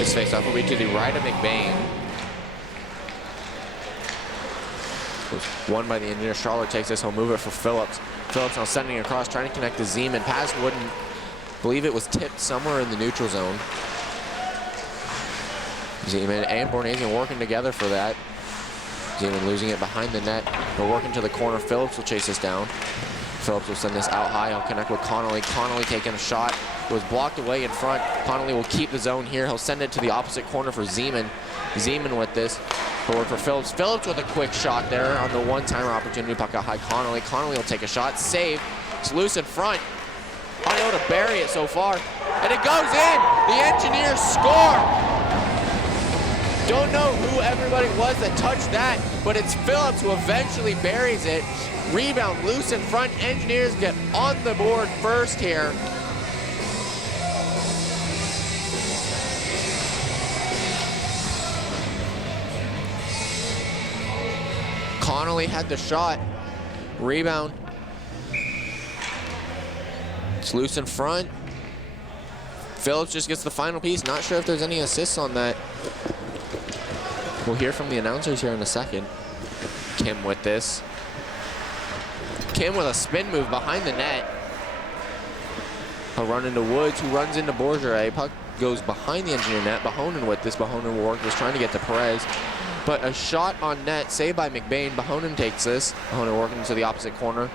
This face-off will be to the right of McBain. Won by the engineer. Charlotte takes this. He'll move it for Phillips. Phillips now sending across, trying to connect to Zeman. Pass wouldn't. Believe it was tipped somewhere in the neutral zone. Zeman and Bornasian working together for that. Zeman losing it behind the net. We're working to the corner. Phillips will chase this down. Phillips will send this out high. He'll connect with Connolly. Connolly taking a shot. It was blocked away in front. Connolly will keep the zone here. He'll send it to the opposite corner for Zeman. Zeman with this. Forward for Phillips. Phillips with a quick shot there on the one-timer opportunity. Puck out high. Connolly. Connolly will take a shot. Save. It's loose in front. Unable to bury it so far. And it goes in. The Engineers score. Don't know who everybody was that touched that, but it's Phillips who eventually buries it. Rebound loose in front. Engineers get on the board first here. Connolly had the shot. Rebound. It's loose in front. Phillips just gets the final piece. Not sure if there's any assists on that. We'll hear from the announcers here in a second. Kim with this. Kim with a spin move behind the net. He'll run into Woods, who runs into Bourgeois. Puck goes behind the Engineer net. Bahonen with this. Bahonen will work, was trying to get to Perez. But a shot on net, saved by McBain. Bahonen takes this. Bahonen working to the opposite corner.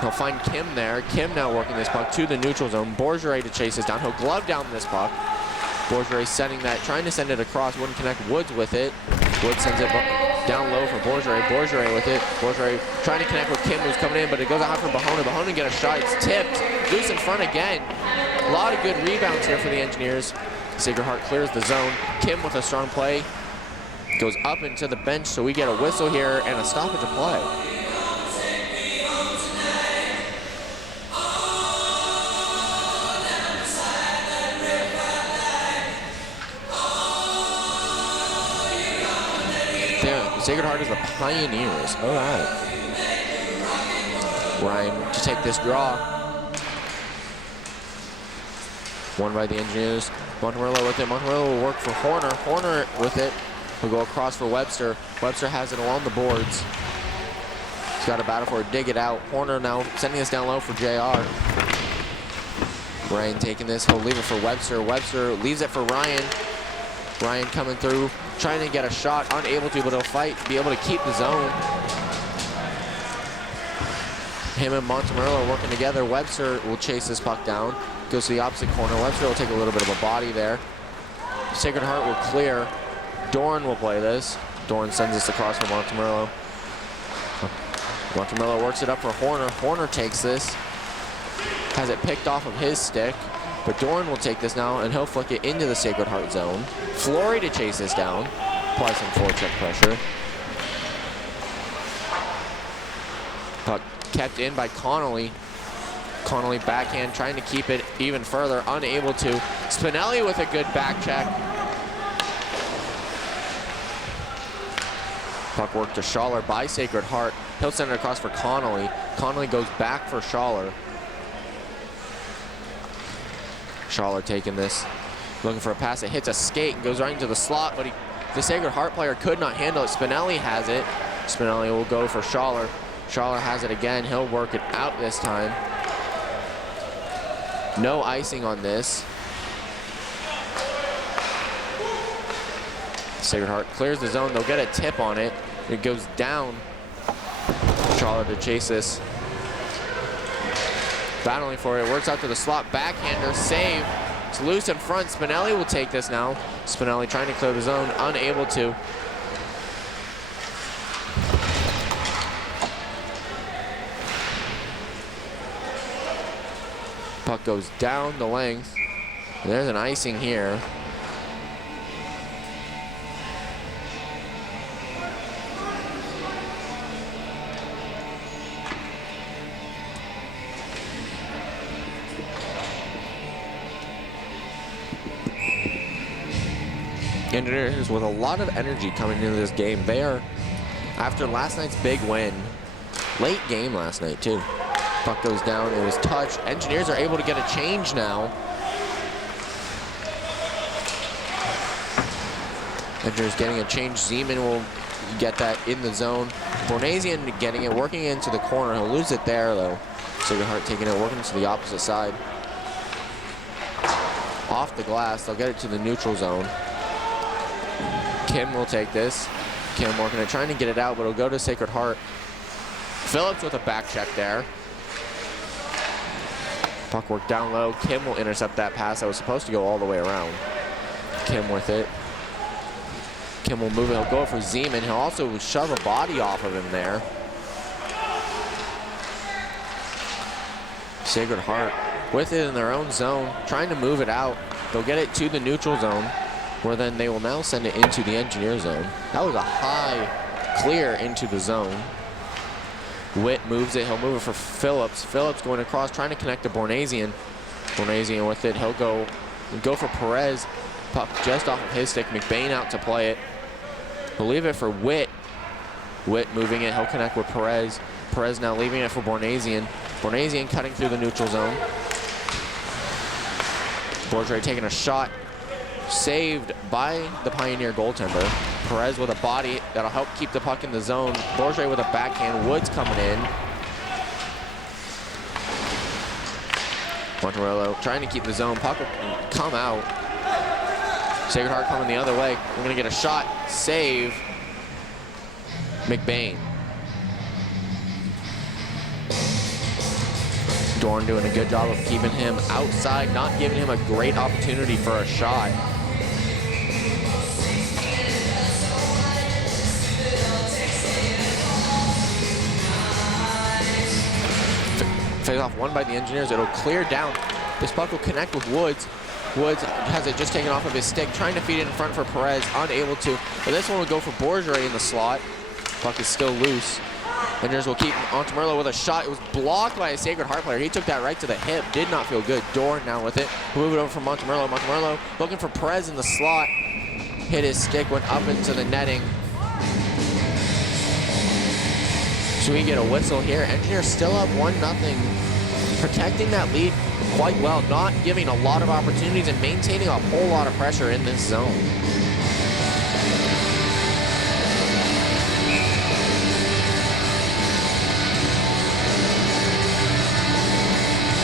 He'll find Kim there. Kim now working this puck to the neutral zone. Bourgeois to chase this down. He'll glove down this puck. Bourgeois sending that, trying to send it across. Wouldn't connect. Woods with it. Woods sends it down low for Bourgeois. Bourgeois with it. Bourgeois trying to connect with Kim, who's coming in, but it goes out for Bahonen. Bahonen get a shot. It's tipped. Loose in front again. A lot of good rebounds here for the Engineers. Sacred Heart clears the zone. Kim with a strong play. Goes up into the bench, so we get a whistle here and a stoppage of play. Sacred Heart is the Pioneers. All right. Ryan to take this draw. Won by the Engineers. Montemurlo with it. Montemurlo will work for Horner. Horner with it. Will go across for Webster. Webster has it along the boards. He's got a battle for it. Dig it out. Horner now sending this down low for JR. Ryan taking this. He'll leave it for Webster. Webster leaves it for Ryan. Ryan coming through, trying to get a shot, unable to, but he'll fight, be able to keep the zone. Him and Montemurlo are working together. Webster will chase this puck down, goes to the opposite corner. Webster will take a little bit of a body there. Sacred Heart will clear. Doran will play this. Doran sends this across for Montemurlo. Montemurlo works it up for Horner. Horner takes this, has it picked off of his stick. But Doran will take this now, and he'll flick it into the Sacred Heart zone. Flory to chase this down. Apply some forecheck pressure. Puck kept in by Connolly. Connolly backhand, trying to keep it even further, unable to. Spinelli with a good back check. Puck work to Schaller by Sacred Heart. He'll send it across for Connolly. Connolly goes back for Schaller. Schaller taking this, looking for a pass. It hits a skate and goes right into the slot, but the Sacred Heart player could not handle it. Spinelli has it. Spinelli will go for Schaller. Schaller has it again. He'll work it out this time. No icing on this. Sacred Heart clears the zone. They'll get a tip on it. It goes down. Schaller to chase this. Battling for it, works out to the slot, backhander, save. It's loose in front. Spinelli will take this now. Spinelli trying to clear the zone, unable to. Puck goes down the length. There's an icing here. Engineers with a lot of energy coming into this game. They are, after last night's big win, late game last night too. Puck goes down, it was touched. Engineers are able to get a change now. Engineers getting a change. Zeman will get that in the zone. Bornasian getting it, working into the corner. He'll lose it there, though. Sacred Heart taking it, working to the opposite side. Off the glass, they'll get it to the neutral zone. Kim will take this. Kim working it, trying to get it out, but it'll go to Sacred Heart. Phillips with a back check there. Puck work down low. Kim will intercept that pass that was supposed to go all the way around. Kim with it. Kim will move it. He'll go for Zeman. He'll also shove a body off of him there. Sacred Heart with it in their own zone, trying to move it out. They'll get it to the neutral zone, where then they will now send it into the engineer zone. That was a high clear into the zone. Witt moves it. He'll move it for Phillips. Phillips going across, trying to connect to Bornasian. Bornasian with it. He'll go for Perez. Puck just off of his stick. McBain out to play it. He'll leave it for Witt. Witt moving it. He'll connect with Perez. Perez now leaving it for Bornasian. Bornasian cutting through the neutral zone. Bourdre taking a shot. Saved by the Pioneer goaltender. Perez with a body that'll help keep the puck in the zone. Bourdre with a backhand. Woods coming in. Montemurlo trying to keep the zone. Puck will come out. Sacred Heart coming the other way. We're going to get a shot. Save. McBain. Dorn doing a good job of keeping him outside, not giving him a great opportunity for a shot. Face off won by the Engineers. It'll clear down. This puck will connect with Woods. Woods has it just taken off of his stick, trying to feed it in front for Perez, unable to. But this one will go for Bourdre in the slot. Puck is still loose. Engineers will keep Montemurlo with a shot. It was blocked by a Sacred Heart player. He took that right to the hip. Did not feel good. Dorn now with it. Move it over for Montemurlo. Montemurlo looking for Perez in the slot. Hit his stick, went up into the netting. So we get a whistle here. Engineers still up 1-0. Protecting that lead quite well. Not giving a lot of opportunities and maintaining a whole lot of pressure in this zone.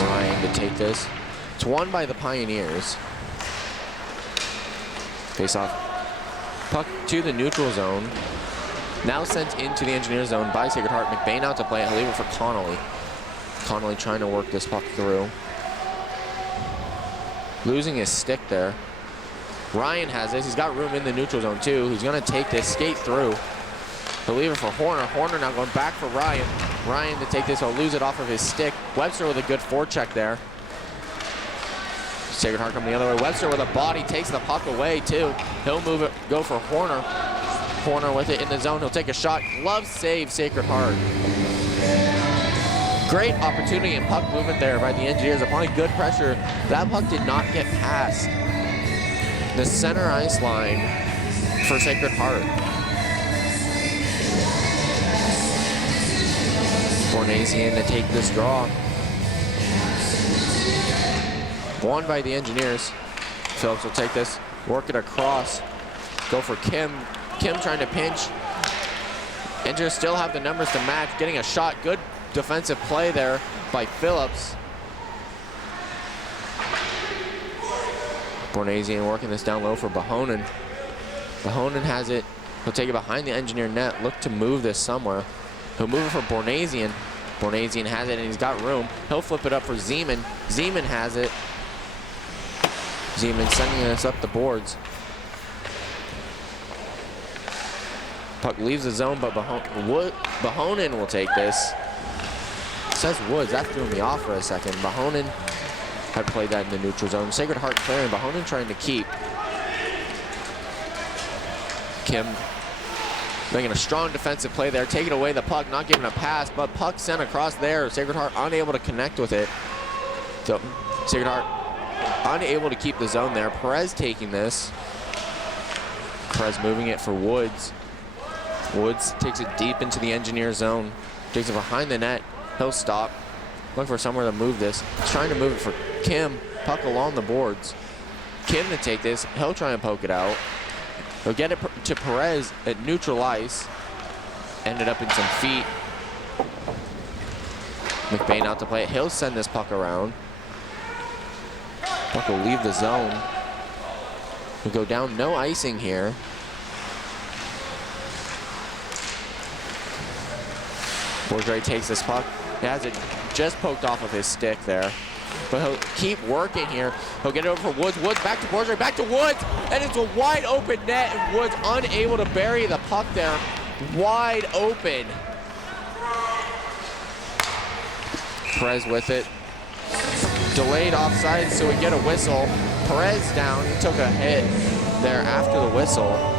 Ryan to take this. It's won by the Pioneers. Face off. Puck to the neutral zone. Now sent into the Engineer zone by Sacred Heart. McBain out to play it. He'll leave it for Connolly. Connolly trying to work this puck through. Losing his stick there. Ryan has this. He's got room in the neutral zone too. He's going to take this, skate through. He'll leave it for Horner. Horner now going back for Ryan. Ryan to take this. He'll lose it off of his stick. Webster with a good forecheck there. Sacred Heart coming the other way. Webster with a body takes the puck away too. He'll move it, go for Horner. Horner with it in the zone. He'll take a shot. Glove save, Sacred Heart. Great opportunity and puck movement there by the Engineers. Applying good pressure. That puck did not get past the center ice line for Sacred Heart. Bornasian to take this draw. Won by the Engineers. Phillips will take this, work it across, go for Kim. Kim trying to pinch. Engineers still have the numbers to match, getting a shot. Good defensive play there by Phillips. Bornasian working this down low for Bahonen. Bahonen has it. He'll take it behind the Engineer net, look to move this somewhere. He'll move it for Bornasian. Bornasian has it and he's got room. He'll flip it up for Zeman. Zeman has it. Zeman sending this up the boards. Puck leaves the zone, but Bahonen will take this. It says Woods, that threw me off for a second. Bahonen had played that in the neutral zone. Sacred Heart clearing, Bahonen trying to keep. Kim making a strong defensive play there, taking away the puck, not giving a pass, but puck sent across there. Sacred Heart unable to connect with it. So Sacred Heart unable to keep the zone there. Perez taking this. Perez moving it for Woods. Woods takes it deep into the Engineer zone. Takes it behind the net. He'll stop. Looking for somewhere to move this. He's trying to move it for Kim. Puck along the boards. Kim to take this. He'll try and poke it out. He'll get it to Perez at neutral ice. Ended up in some feet. McBain out to play it. He'll send this puck around. Puck will leave the zone. We'll go down, no icing here. Bourgeois takes this puck. He has it just poked off of his stick there. But he'll keep working here. He'll get it over for Woods. Woods back to Bourgeois, back to Woods. And it's a wide open net, and Woods unable to bury the puck there. Wide open. Perez with it. Delayed offside, so we get a whistle. Perez down. He took a hit there after the whistle.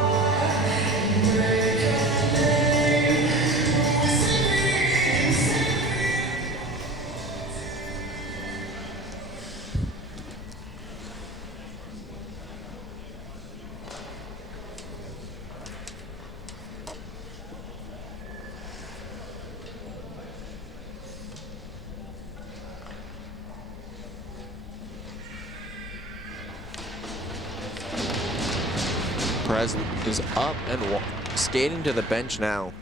Perez is up and skating to the bench now.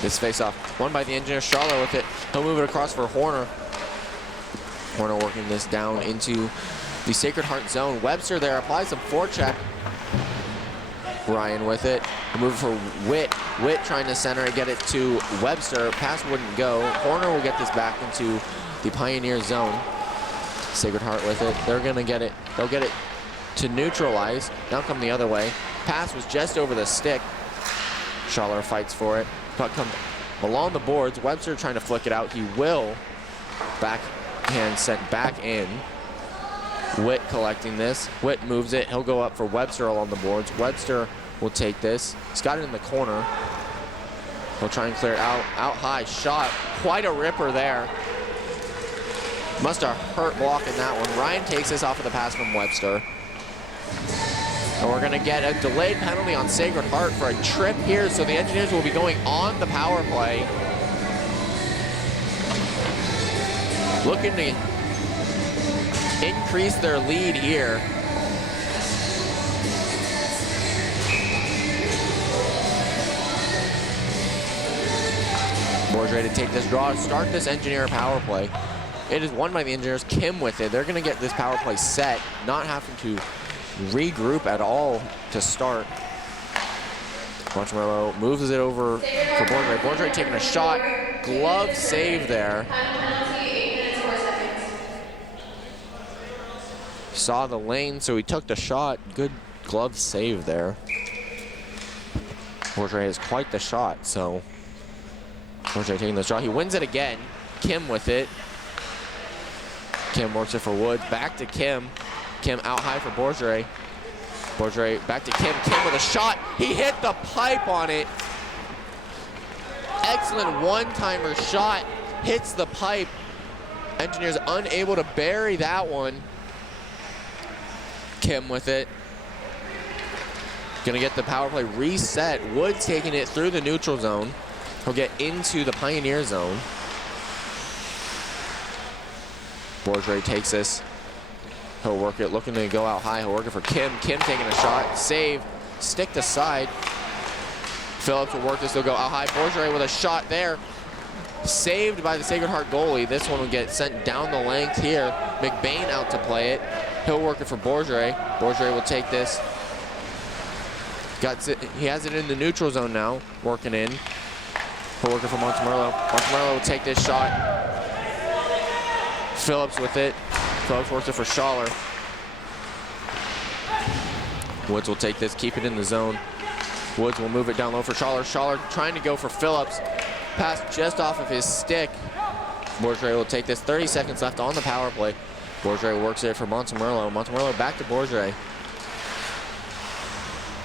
This face-off won by the Engineer. Schaller with it. He'll move it across for Horner. Horner working this down into the Sacred Heart zone. Webster there applies some forecheck. Ryan with it. Move for Witt. Witt trying to center and get it to Webster. Pass wouldn't go. Horner will get this back into the Pioneer zone. Sacred Heart with it. They're gonna get it. They'll get it to neutralize. Now come the other way. Pass was just over the stick. Schaller fights for it. Puck comes along the boards. Webster trying to flick it out. He will. Backhand sent back in. Witt collecting this. Witt moves it. He'll go up for Webster along the boards. Webster will take this. He's got it in the corner. He'll try and clear it out. Out high. Shot. Quite a ripper there. Must have hurt blocking that one. Ryan takes this off of the pass from Webster. And we're going to get a delayed penalty on Sacred Heart for a trip here. So the Engineers will be going on the power play. Looking to increase their lead here. Bourgeois to take this draw, start this Engineer power play. It is won by the Engineers. Kim with it. They're going to get this power play set, not having to regroup at all to start. Montemurro moves it over for Bourgeois. Bourgeois taking a shot. Glove save there. Saw the lane, so he took the shot. Good glove save there. Bourgeois has quite the shot, so Bourgeois taking the shot. He wins it again. Kim with it. Kim works it for Woods. Back to Kim. Kim out high for Bourgeois. Bourgeois back to Kim. Kim with a shot. He hit the pipe on it. Excellent one-timer shot. Hits the pipe. Engineers unable to bury that one. Kim with it. Gonna get the power play reset. Woods taking it through the neutral zone. He'll get into the Pioneer zone. Bourgeois takes this. He'll work it, looking to go out high. He'll work it for Kim. Kim taking a shot. Save. Stick to side. Phillips will work this. He'll go out high. Bourgeois with a shot there. Saved by the Sacred Heart goalie. This one will get sent down the length here. McBain out to play it. He'll work it for Bourgeois. Bourgeois will take this. He has it in the neutral zone now. Working in. He'll work it for Montemurro. Montemurro will take this shot. Phillips with it. Phillips works it for Schaller. Woods will take this, keep it in the zone. Woods will move it down low for Schaller. Schaller trying to go for Phillips. Pass just off of his stick. Bourgeois will take this. 30 seconds left on the power play. Bourgeois works it for Montemurro. Montemurro back to Bourgeois.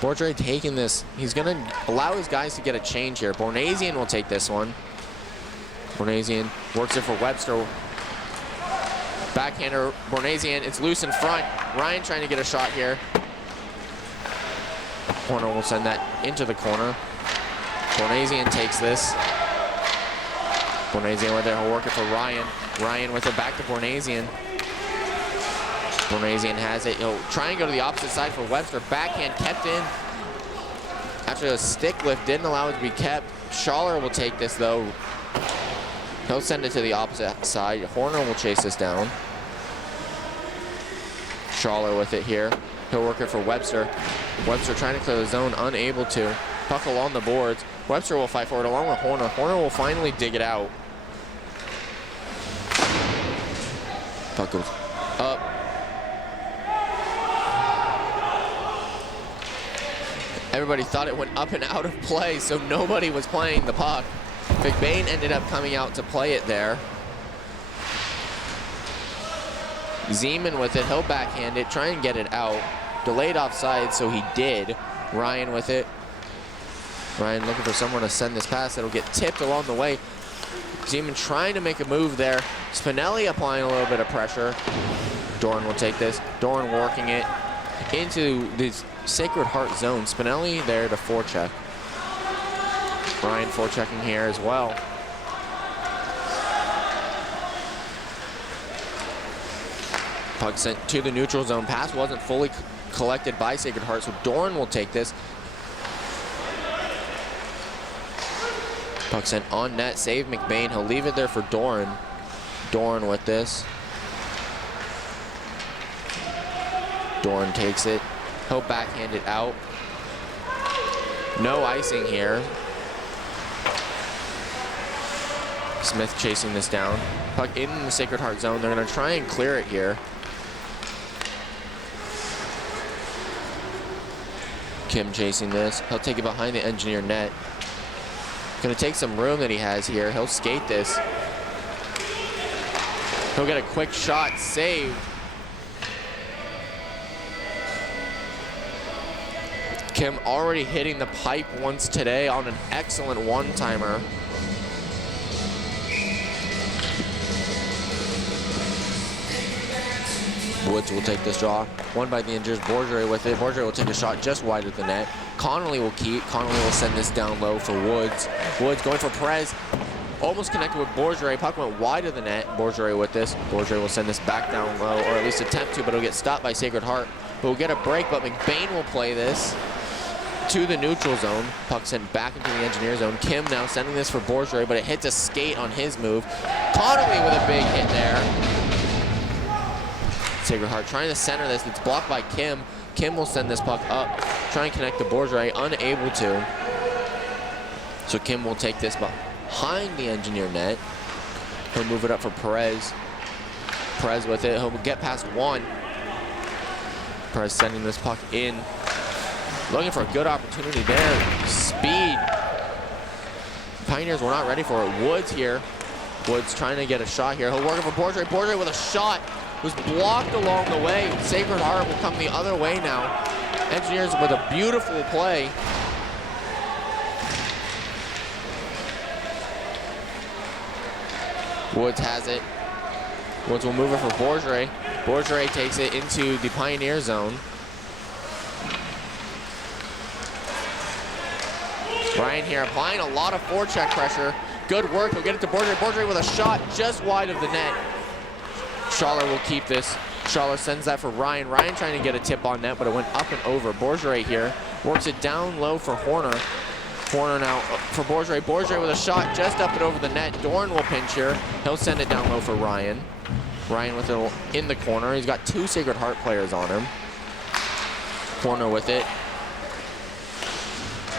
Bourgeois taking this. He's going to allow his guys to get a change here. Bornasian will take this one. Bornasian works it for Webster. Backhander, Bornasian. It's loose in front. Ryan trying to get a shot here. Horner will send that into the corner. Bornasian takes this. Bornasian with it, he'll work it for Ryan. Ryan with it back to Bornasian. Bornasian has it, he'll try and go to the opposite side for Webster. Backhand kept in. After the stick lift didn't allow it to be kept. Schaller will take this though. He'll send it to the opposite side. Horner will chase this down. Schaller with it here. He'll work it for Webster. Webster trying to clear the zone, unable to. Puck along the boards. Webster will fight for it along with Horner. Horner will finally dig it out. Puck goes up. Everybody thought it went up and out of play, so nobody was playing the puck. McBain ended up coming out to play it there. Zeman with it, he'll backhand it, try and get it out. Delayed offside, so he did. Ryan with it. Ryan looking for someone to send this pass. It'll get tipped along the way. Zeman trying to make a move there. Spinelli applying a little bit of pressure. Doran will take this. Doran working it into the Sacred Heart zone. Spinelli there to forecheck. Ryan forechecking here as well. Puck sent to the neutral zone. Pass wasn't fully collected by Sacred Heart, so Doran will take this. Puck sent on net, save McBain. He'll leave it there for Doran. Doran with this. Doran takes it. He'll backhand it out. No icing here. Smith chasing this down. Puck in the Sacred Heart zone. They're going to try and clear it here. Kim chasing this. He'll take it behind the Engineer net. Going to take some room that he has here. He'll skate this. He'll get a quick shot saved. Kim already hitting the pipe once today on an excellent one-timer. Woods will take this draw. Won by the injured. Bourgeois with it. Bourgeois will take a shot just wide of the net. Connolly will keep. Connolly will send this down low for Woods. Woods going for Perez. Almost connected with Bourgeois. Puck went wide of the net. Bourgeois with this. Bourgeois will send this back down low, or at least attempt to, but it'll get stopped by Sacred Heart. Who will get a break, but McBain will play this to the neutral zone. Puck sent back into the Engineer zone. Kim now sending this for Bourgeois, but it hits a skate on his move. Connolly with a big hit there. Sacred Heart trying to center this. It's blocked by Kim. Kim will send this puck up. Try and connect to Bourgeois. Unable to. So Kim will take this behind the Engineer net. He'll move it up for Perez. Perez with it. He'll get past one. Perez sending this puck in. Looking for a good opportunity there. Speed. Pioneers were not ready for it. Woods here. Woods trying to get a shot here. He'll work it for Bourgeois. Bourgeois with a shot. Was blocked along the way. Sacred Heart will come the other way now. Engineers with a beautiful play. Woods has it. Woods will move it for Bourgeois. Bourgeois takes it into the Pioneer zone. Ryan here applying a lot of forecheck pressure. Good work. He'll get it to Bourgeois. Bourgeois with a shot just wide of the net. Schaller will keep this. Schaller sends that for Ryan. Ryan trying to get a tip on net, but it went up and over. Bourgeois here works it down low for Horner. Horner now for Bourgeois. Bourgeois with a shot just up and over the net. Dorn will pinch here. He'll send it down low for Ryan. Ryan with it in the corner. He's got two Sacred Heart players on him. Horner with it.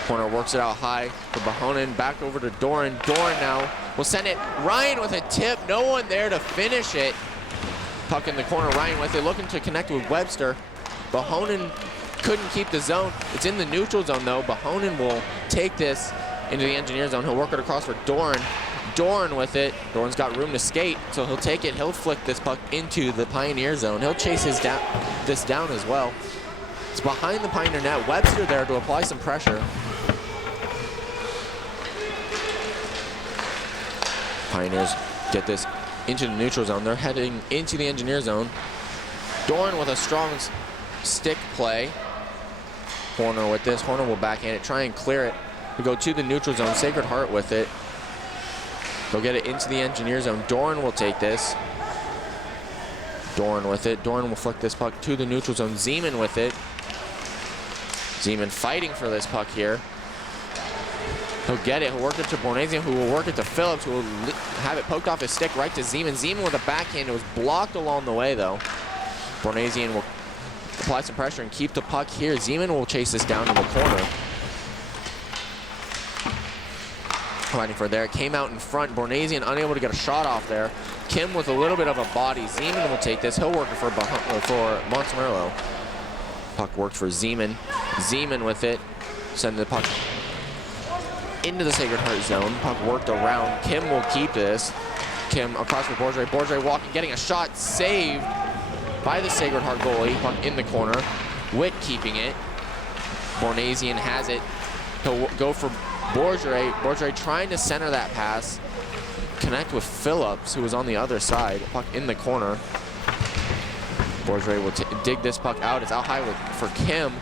Horner works it out high for Bahonen. Back over to Doran. Doran now will send it. Ryan with a tip. No one there to finish it. Puck in the corner. Ryan with it, looking to connect with Webster. Bahonen couldn't keep the zone. It's in the neutral zone though. Bahonen will take this into the Engineer zone. He'll work it across for Doran. Doran with it. Doran's got room to skate, so he'll take it. He'll flick this puck into the Pioneer zone. He'll chase this down as well. It's behind the Pioneer net. Webster there to apply some pressure. Pioneers get this into the neutral zone. They're heading into the Engineer zone. Doran with a strong stick play. Horner with this. Horner will backhand it, try and clear it. We go to the neutral zone. Sacred Heart with it. They'll get it into the engineer zone. Doran will take this. Doran with it. Doran will flick this puck to the neutral zone. Zeman with it. Zeman fighting for this puck here. He'll get it. He'll work it to Bornasian, who will work it to Phillips, who will have it poked off his stick right to Zeman. Zeman with a backhand. It was blocked along the way, though. Bornasian will apply some pressure and keep the puck here. Zeman will chase this down to the corner. Fighting for there. It came out in front. Bornasian unable to get a shot off there. Kim with a little bit of a body. Zeman will take this. He'll work it for Montemerlo. Puck worked for Zeman. Zeman with it. Sending the puck into the Sacred Heart zone. Puck worked around. Kim will keep this. Kim across for Bourgeois. Bourgeois walking, getting a shot saved by the Sacred Heart goalie. Puck in the corner. Witt keeping it. Bornasian has it. He'll go for Bourgeois. Bourgeois trying to center that pass. Connect with Phillips, who was on the other side. Puck in the corner. Bourgeois will dig this puck out. It's out high for Kim.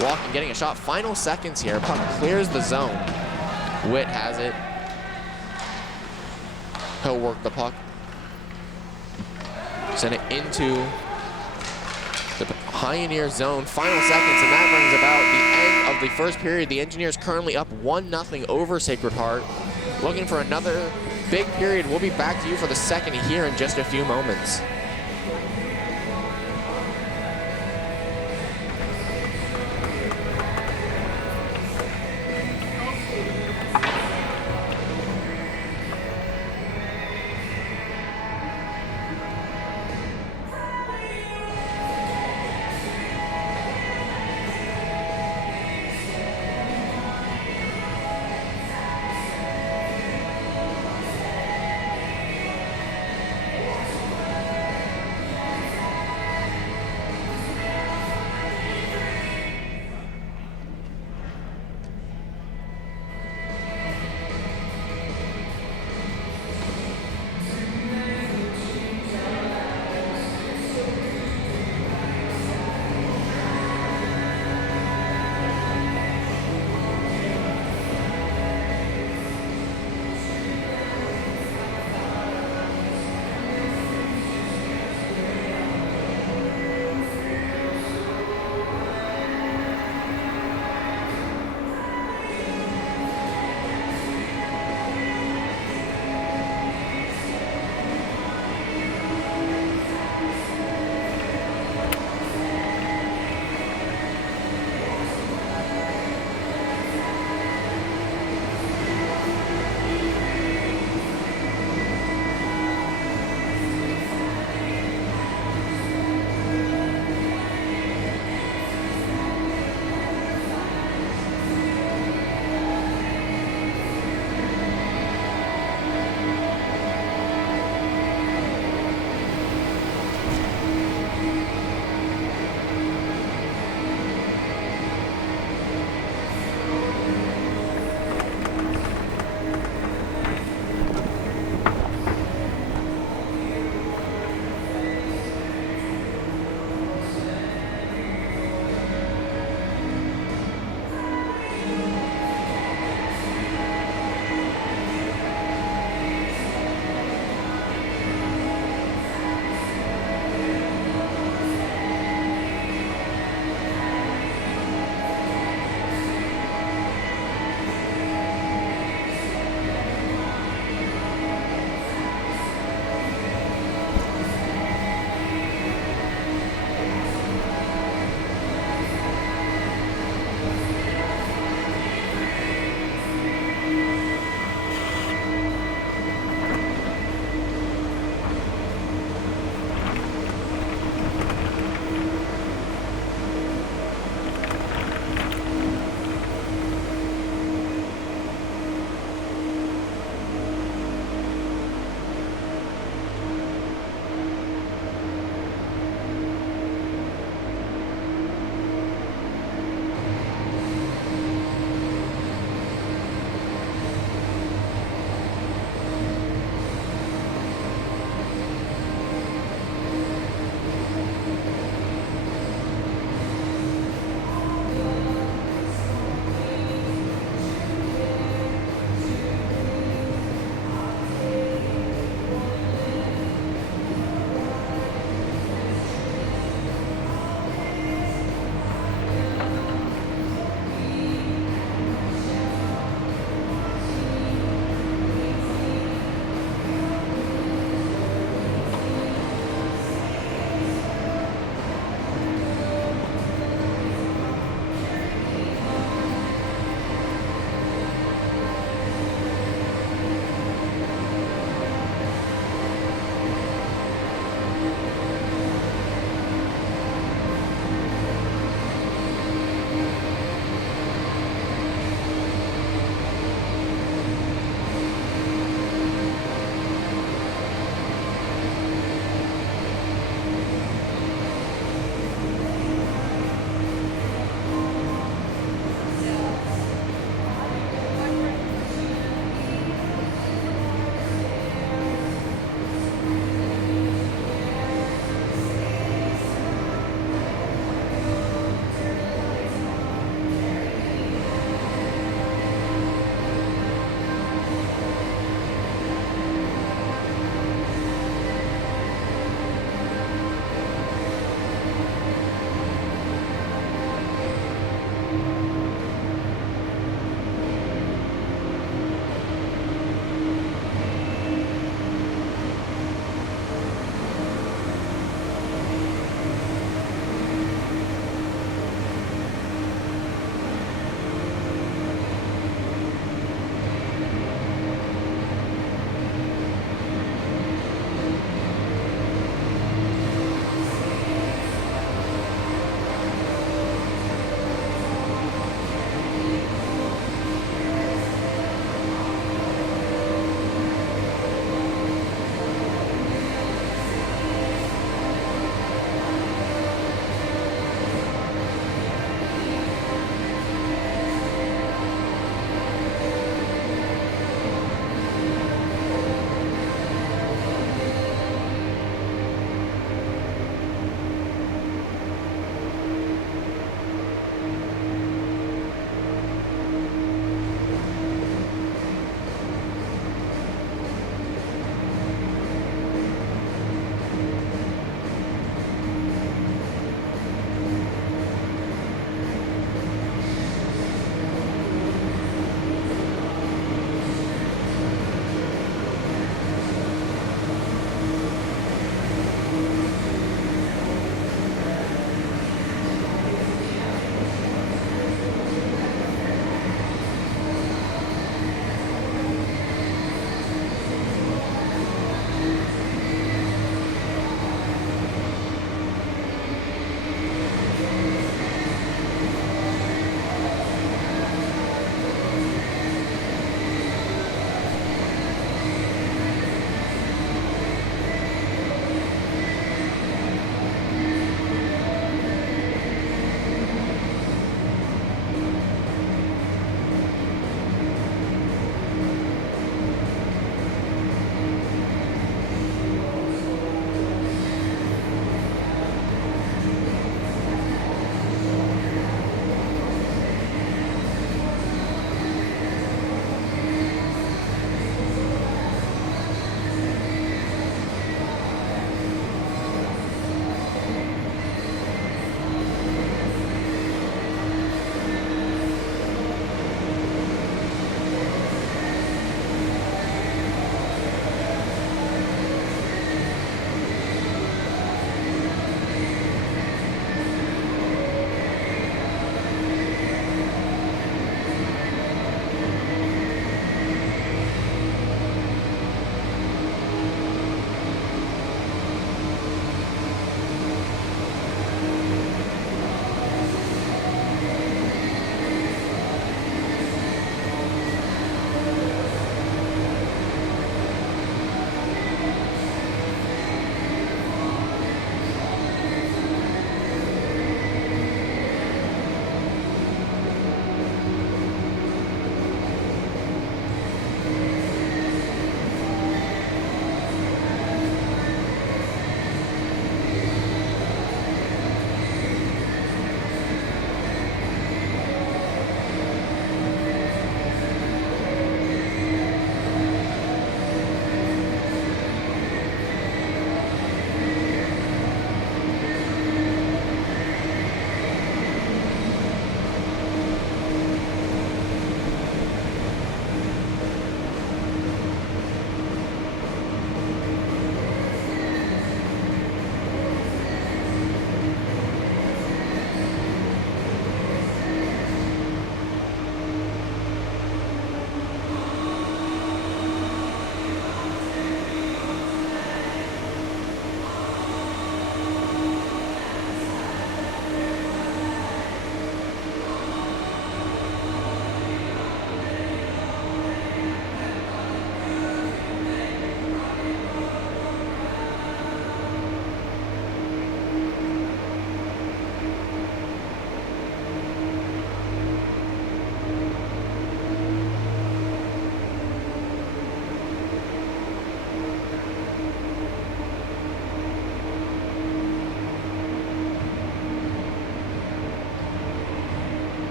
Walking, getting a shot. Final seconds here. Puck clears the zone. Witt has it. He'll work the puck. Send it into the Pioneer zone. Final seconds, and that brings about the end of the first period. The Engineers currently up 1-0 over Sacred Heart. Looking for another big period. We'll be back to you for the second here in just a few moments.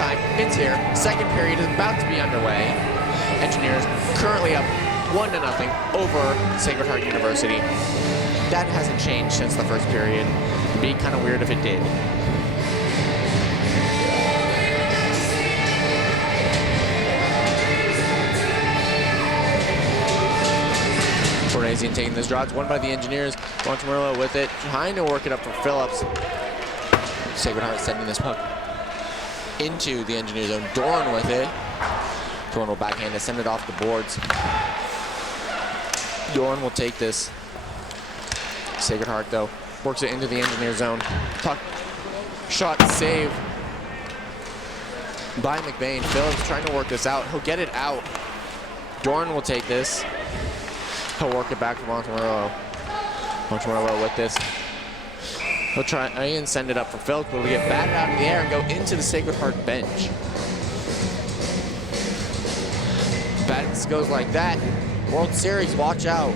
time. It's here. Second period is about to be underway. Engineers currently up 1-0 over Sacred Heart University. That hasn't changed since the first period. It'd be kind of weird if it did. Fornazian taking this draw. It's won by the Engineers. Montemurlo with it, trying to work it up for Phillips. Sacred Heart sending this puck into the Engineer zone. Dorn with it. Dorn will backhand to send it off the boards. Dorn will take this. Sacred Heart, though, works it into the Engineer zone. Puck shot save by McBain. Phillips trying to work this out. He'll get it out. Dorn will take this. He'll work it back to Montemurlo. Montemurlo with this. He'll try and send it up for Phillips, but we'll get batted out of the air and go into the Sacred Heart bench. Batting goes like that. World Series, watch out.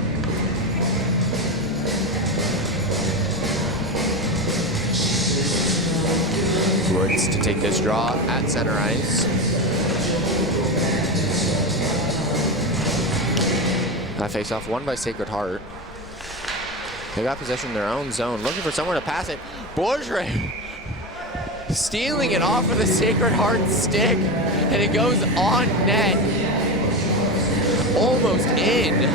Woods to take this draw at center ice. That face-off won by Sacred Heart. They got possession in their own zone, looking for somewhere to pass it. Bourgeois stealing it off of the Sacred Heart stick, and it goes on net. Almost in.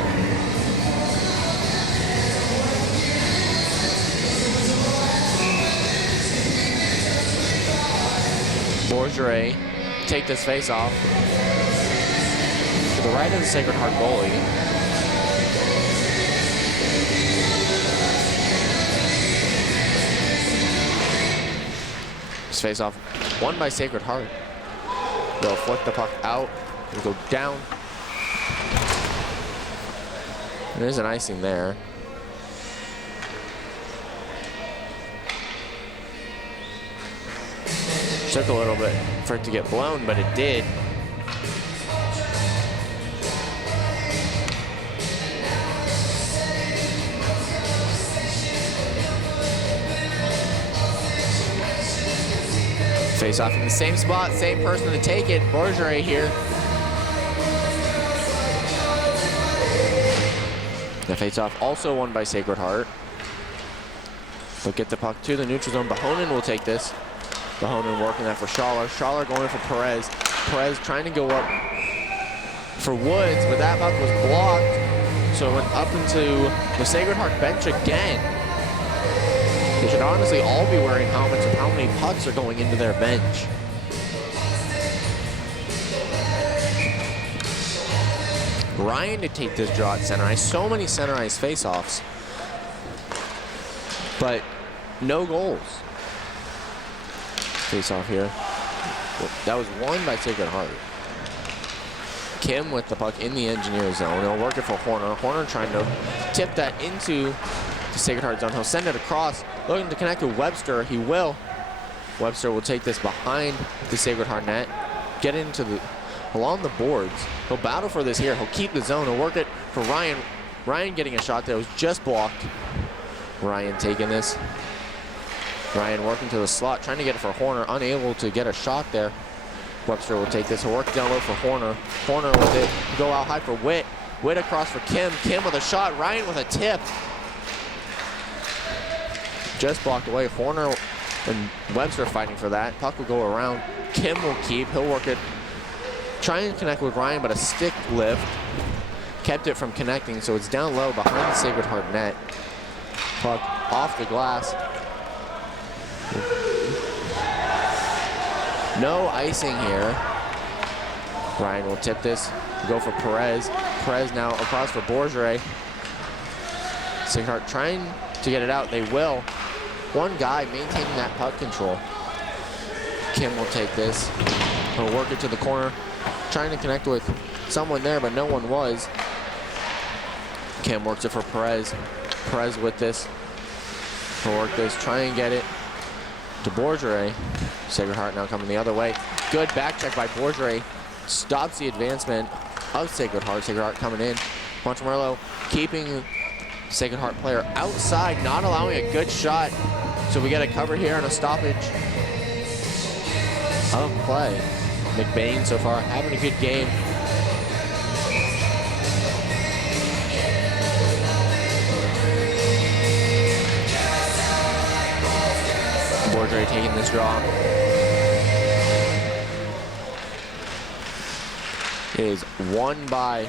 Bourgeois take this face-off to the right of the Sacred Heart goalie. Face-off won by Sacred Heart. They'll flick the puck out. It'll go down. There's an icing there. Took a little bit for it to get blown, but it did. Face off in the same spot, same person to take it. Bourgeois here. The face off also won by Sacred Heart. They'll get the puck to the neutral zone. Bahonen will take this. Bahonen working that for Schaller. Schaller going for Perez. Perez trying to go up for Woods, but that puck was blocked. So it went up into the Sacred Heart bench again. They should honestly all be wearing helmets of how many pucks are going into their bench. Ryan to take this draw at center ice. So many center ice face-offs, but no goals. Face-off here. That was won by Sacred Heart. Kim with the puck in the Engineer zone. He'll work it for Horner. Horner trying to tip that into the Sacred Heart zone. He'll send it across. Looking to connect with Webster. He will. Webster will take this behind the Sacred Heart net. Get into the along the boards. He'll battle for this here. He'll keep the zone. He'll work it for Ryan. Ryan getting a shot that was just blocked. Ryan taking this. Ryan working to the slot, trying to get it for Horner. Unable to get a shot there. Webster will take this. He'll work down low for Horner. Horner with it. Go out high for Witt. Witt across for Kim. Kim with a shot. Ryan with a tip. Just blocked away. Horner and Webster fighting for that. Puck will go around. Kim will keep. He'll work it. Try and connect with Ryan, but a stick lift kept it from connecting, so it's down low behind the Sacred Heart net. Puck off the glass. No icing here. Ryan will tip this. Go for Perez. Perez now across for Bourgeois. Sacred Heart trying to get it out. They will. One guy maintaining that puck control. Kim will take this. He'll work it to the corner. Trying to connect with someone there, but no one was. Kim works it for Perez. Perez with this. He'll work this. Try and get it to Bourgeois. Sacred Heart now coming the other way. Good back check by Bourgeois. Stops the advancement of Sacred Heart. Sacred Heart coming in. Montemurlo keeping Sacred Heart player outside, not allowing a good shot. So we get a cover here and a stoppage. of play. McBain so far having a good game. Bourdre taking this draw. It is won by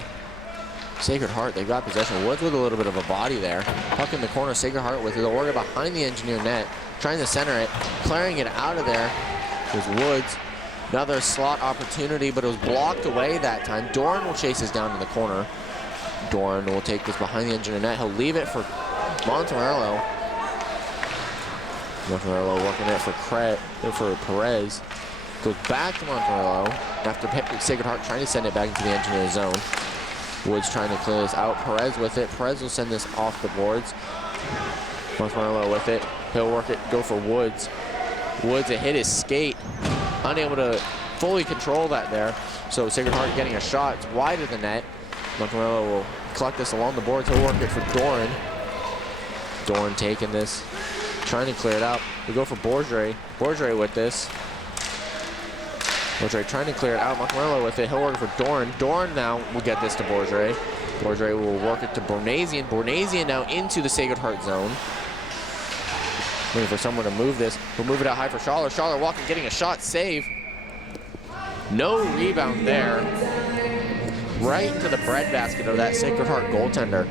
Sacred Heart. They got possession. Woods with a little bit of a body there. Puck in the corner. Sacred Heart with it. Orga behind the Engineer net. Trying to center it. Clearing it out of there was Woods. Another slot opportunity, but it was blocked away that time. Doran will chase this down in the corner. Doran will take this behind the Engineer net. He'll leave it for Montemurlo. Montemurlo working it for Perez. Goes back to Montemurlo after Sacred Heart trying to send it back into the Engineer zone. Woods trying to clear this out. Perez with it. Perez will send this off the boards. Montemurlo with it. He'll work it, go for Woods. Woods, it hit his skate. Unable to fully control that there. So Sacred Heart getting a shot. It's wide of the net. Montemurlo will collect this along the boards. He'll work it for Doran. Doran taking this. Trying to clear it out. We go for Bourdre. Bourdre with this. Bourdre trying to clear it out. Montemurlo with it. He'll work it for Doran. Doran now will get this to Bourdre. Bourdre will work it to Bornasian. Bornasian now into the Sacred Heart zone. Looking for someone to move this. We'll move it out high for Schaller. Schaller walking, getting a shot, save. No rebound there. Right to the breadbasket of that Sacred Heart goaltender.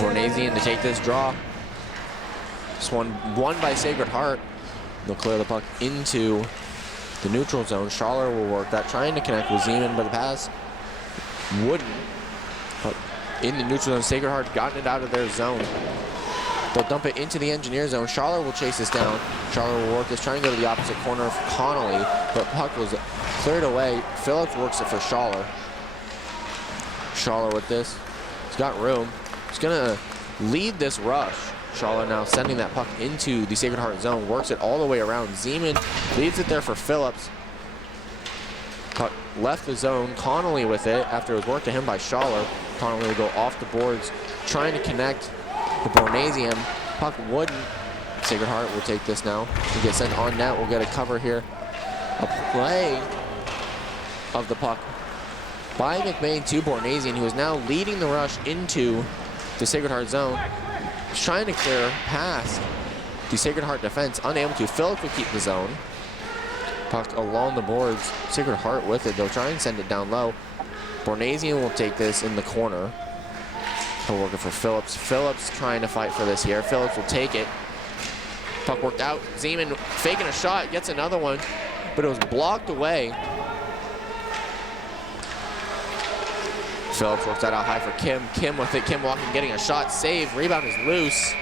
Bornasian to take this draw. This one won by Sacred Heart. They'll clear the puck into the neutral zone. Schaller will work that, trying to connect with Zeman, but the pass wouldn't. But in the neutral zone, Sacred Heart gotten it out of their zone. They'll dump it into the Engineer zone. Schaller will chase this down. Schaller will work this, trying to go to the opposite corner of Connolly, but puck was cleared away. Phillips works it for Schaller. Schaller with this. He's got room. He's gonna lead this rush. Schaller now sending that puck into the Sacred Heart zone, works it all the way around. Zeman leaves it there for Phillips. Puck left the zone. Connolly with it after it was worked to him by Schaller. Connolly will go off the boards, trying to connect the Bornasian. Puck wouldn't. Sacred Heart will take this now. We'll get sent on net. We'll get a cover here. A play of the puck by McBain to Bornasian, who is now leading the rush into the Sacred Heart zone. He's trying to clear past the Sacred Heart defense, unable to. Phillips will keep the zone. Puck along the boards. Sacred Heart with it. They'll try and send it down low. Bornasian will take this in the corner. He'll work it for Phillips. Phillips trying to fight for this here. Phillips will take it. Puck worked out. Zeman faking a shot, gets another one, but it was blocked away. Phillips works that out high for Kim. Kim with it. Kim walking, getting a shot, save. Rebound is loose.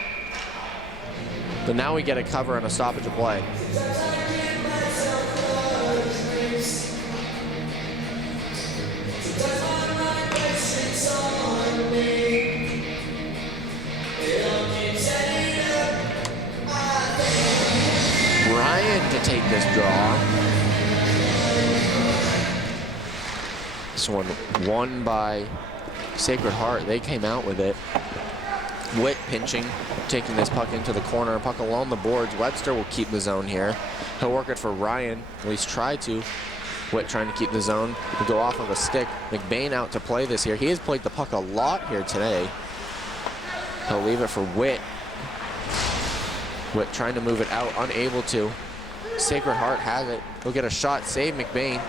But now we get a cover and a stoppage of play. Ryan to take this draw. This one won by Sacred Heart. They came out with it. Witt pinching, taking this puck into the corner. Puck along the boards. Webster will keep the zone here. He'll work it for Ryan, at least try to. Witt trying to keep the zone. He'll go off of a stick. McBain out to play this here. He has played the puck a lot here today. He'll leave it for Witt. Witt trying to move it out, unable to. Sacred Heart has it. He'll get a shot, save McBain.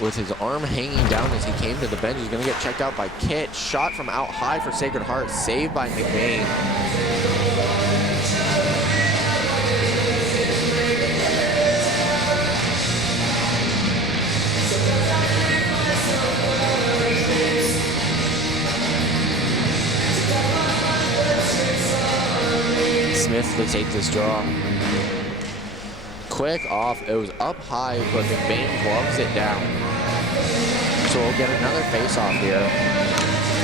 With his arm hanging down as he came to the bench. He's going to get checked out by Kit. Shot from out high for Sacred Heart. Saved by McBain. to take this draw. Quick off. It was up high, but McBain gloves it down. So we'll get another face-off here.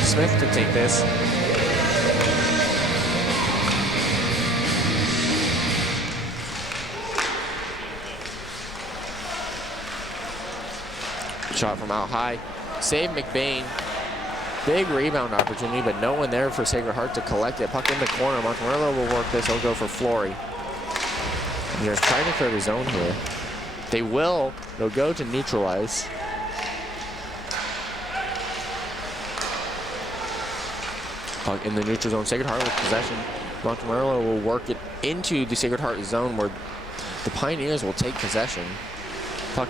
Smith to take this. Shot from out high. Save McBain. Big rebound opportunity, but no one there for Sacred Heart to collect it. Puck in the corner. Montemurlo will work this. He'll go for Flory. And they're trying to clear the zone here. They will. They'll go to neutralize. Puck in the neutral zone. Sacred Heart with possession. Montemurlo will work it into the Sacred Heart zone where the Pioneers will take possession. Puck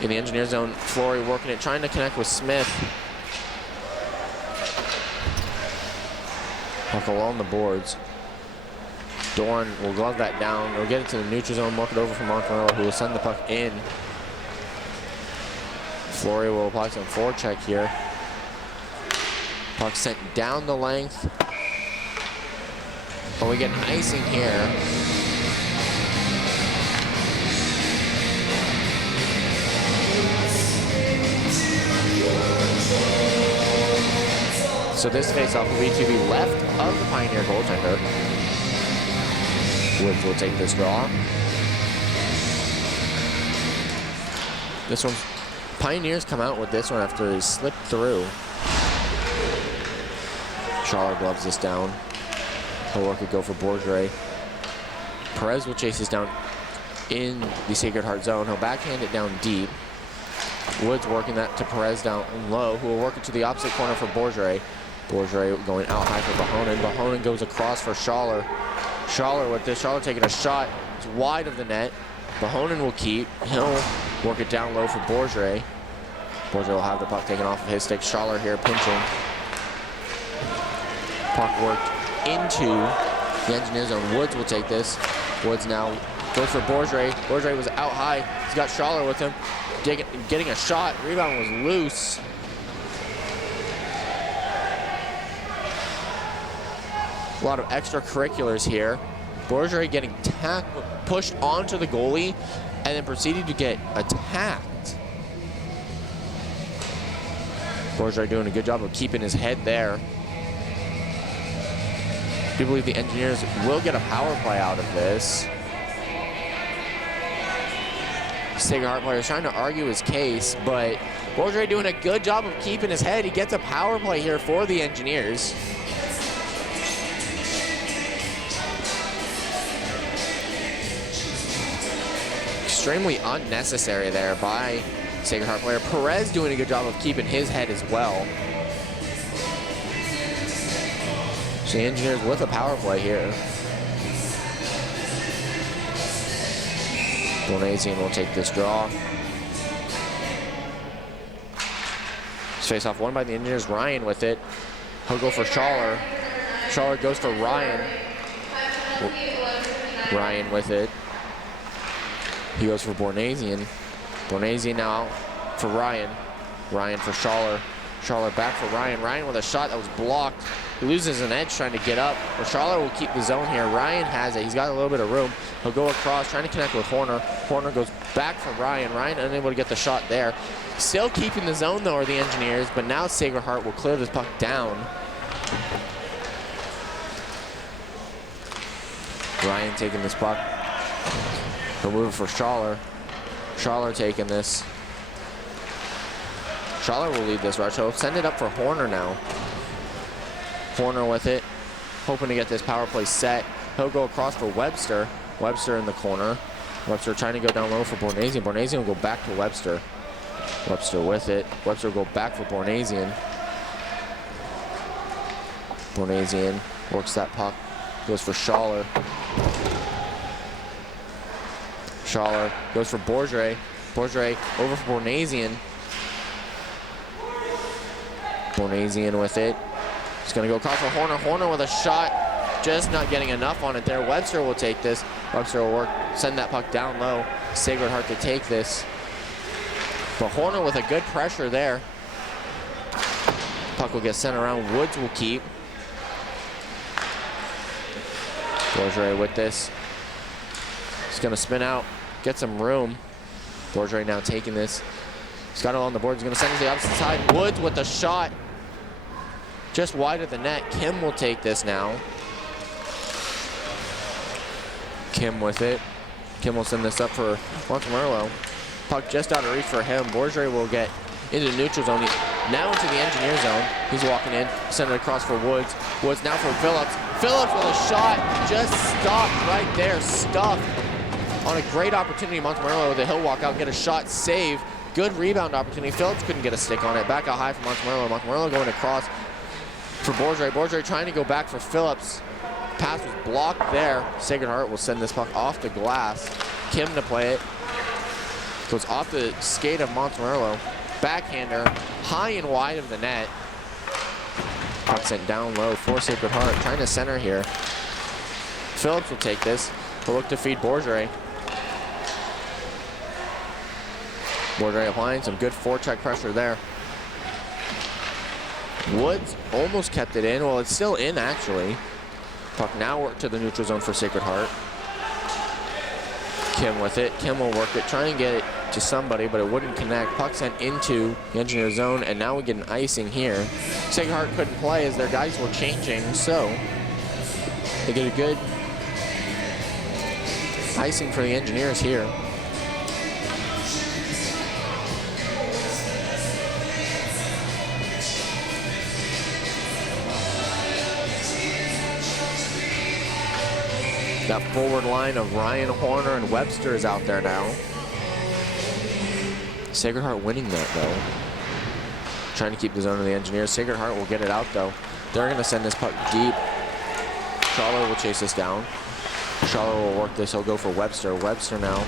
in the Engineer zone. Flory working it, trying to connect with Smith. Puck along the boards. Dorn will glove that down. They'll get it to the neutral zone, work it over for Montemurlo, who will send the puck in. Flory will apply some forecheck here. Puck sent down the length. Oh, we get an icing here. So this faceoff will be to the left of the Pioneer goaltender. Woods will take this draw. This one, Pioneers come out with this one after he slipped through. Schaller gloves this down. He'll work it, go for Bourgeois. Perez will chase this down in the Sacred Heart zone. He'll backhand it down deep. Woods working that to Perez down low, who will work it to the opposite corner for Bourgeois. Bourgeois going out high for Bahonen. Bahonen goes across for Schaller. Schaller with this. Schaller taking a shot. It's wide of the net. Bahonen will keep. He'll work it down low for Bourgeois. Bourgeois will have the puck taken off of his stick. Schaller here pinching. Puck worked into the Engineer zone. Woods will take this. Woods now goes for Bourgeois. Bourgeois was out high. He's got Schaller with him. Getting a shot. Rebound was loose. A lot of extracurriculars here. Bourgeois getting pushed onto the goalie and then proceeded to get attacked. Bourgeois doing a good job of keeping his head there. I do believe the Engineers will get a power play out of this. Sacred Heart player is trying to argue his case, but Bourgeois doing a good job of keeping his head. He gets a power play here for the Engineers. Extremely unnecessary there by Sacred Heart player. Perez doing a good job of keeping his head as well. So the Engineers with a power play here. Bonazian will take this draw. Face off won by the Engineers. Ryan with it. He'll go for Schaller. Schaller goes for Ryan. Ryan with it. He goes for Bonazian. Bonazian now for Ryan. Ryan for Schaller. Schaller back for Ryan. Ryan with a shot that was blocked. He loses an edge trying to get up. But Schaller will keep the zone here. Ryan has it. He's got a little bit of room. He'll go across, trying to connect with Horner. Horner goes back for Ryan. Ryan unable to get the shot there. Still keeping the zone, though, are the Engineers. But now Sacred Heart will clear this puck down. Ryan taking this puck. He'll move it for Schaller. Schaller taking this. Schaller will lead this rush. He'll send it up for Horner now. Horner with it, hoping to get this power play set. He'll go across for Webster. Webster in the corner. Webster trying to go down low for Bournazian. Bournazian will go back to Webster. Webster with it. Webster will go back for Bournazian. Bournazian works that puck. Goes for Schaller. Schaller goes for Bourgeois. Bourgeois over for Bournazian. Bournazian with it. He's going to go across for Horner. Horner with a shot. Just not getting enough on it there. Webster will take this. Webster will send that puck down low. Sacred Heart to take this. But Horner with a good pressure there. Puck will get sent around. Woods will keep. Bourgeois with this. He's gonna spin out, get some room. Bourgeois now taking this. He's got it on the board. He's gonna send it to the opposite side. Woods with the shot. Just wide of the net. Kim will take this now. Kim with it. Kim will send this up for Montemerlo. Puck just out of reach for him. Bourgeois will get into the neutral zone. Now into the engineer zone. He's walking in. Send it across for Woods. Woods now for Phillips. Phillips with a shot. Just stopped right there. Stuffed. On a great opportunity, Montemerlo with a hill walk out, get a shot, save. Good rebound opportunity. Phillips couldn't get a stick on it. Back out high for Montemerlo. Montemerlo going across for Bourgeois. Bourgeois trying to go back for Phillips. Pass was blocked there. Sacred Heart will send this puck off the glass. Kim to play it. Goes off the skate of Montemerlo. Backhander, high and wide of the net. Puck sent down low for Sacred Heart. Trying to center here. Phillips will take this. He'll look to feed Bourgeois. Bourgeois applying some good forecheck pressure there. Woods almost kept it in. Well, it's still in, actually. Puck now worked to the neutral zone for Sacred Heart. Kim with it. Kim will work it, try and get it to somebody, but it wouldn't connect. Puck sent into the engineer zone, and now we get an icing here. Sacred Heart couldn't play as their guys were changing, so they get a good icing for the engineers here. That forward line of Ryan, Horner, and Webster is out there now. Sacred Heart winning that, though. Trying to keep the zone of the engineers. Sacred Heart will get it out, though. They're going to send this puck deep. Charlo will chase this down. Charlo will work this. He'll go for Webster. Webster now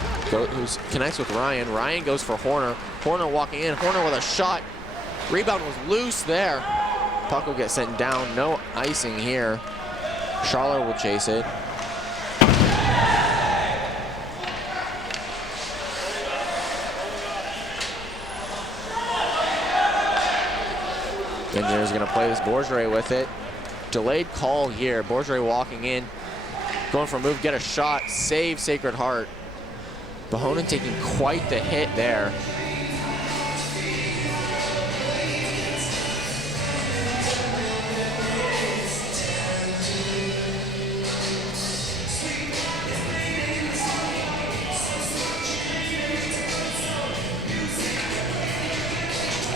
connects with Ryan. Ryan goes for Horner. Horner walking in. Horner with a shot. Rebound was loose there. Puck will get sent down. No icing here. Charlo will chase it. Engineers going to play this. Bourgeois with it. Delayed call here. Bourgeois walking in. Going for a move, get a shot, save Sacred Heart. Bohonen taking quite the hit there.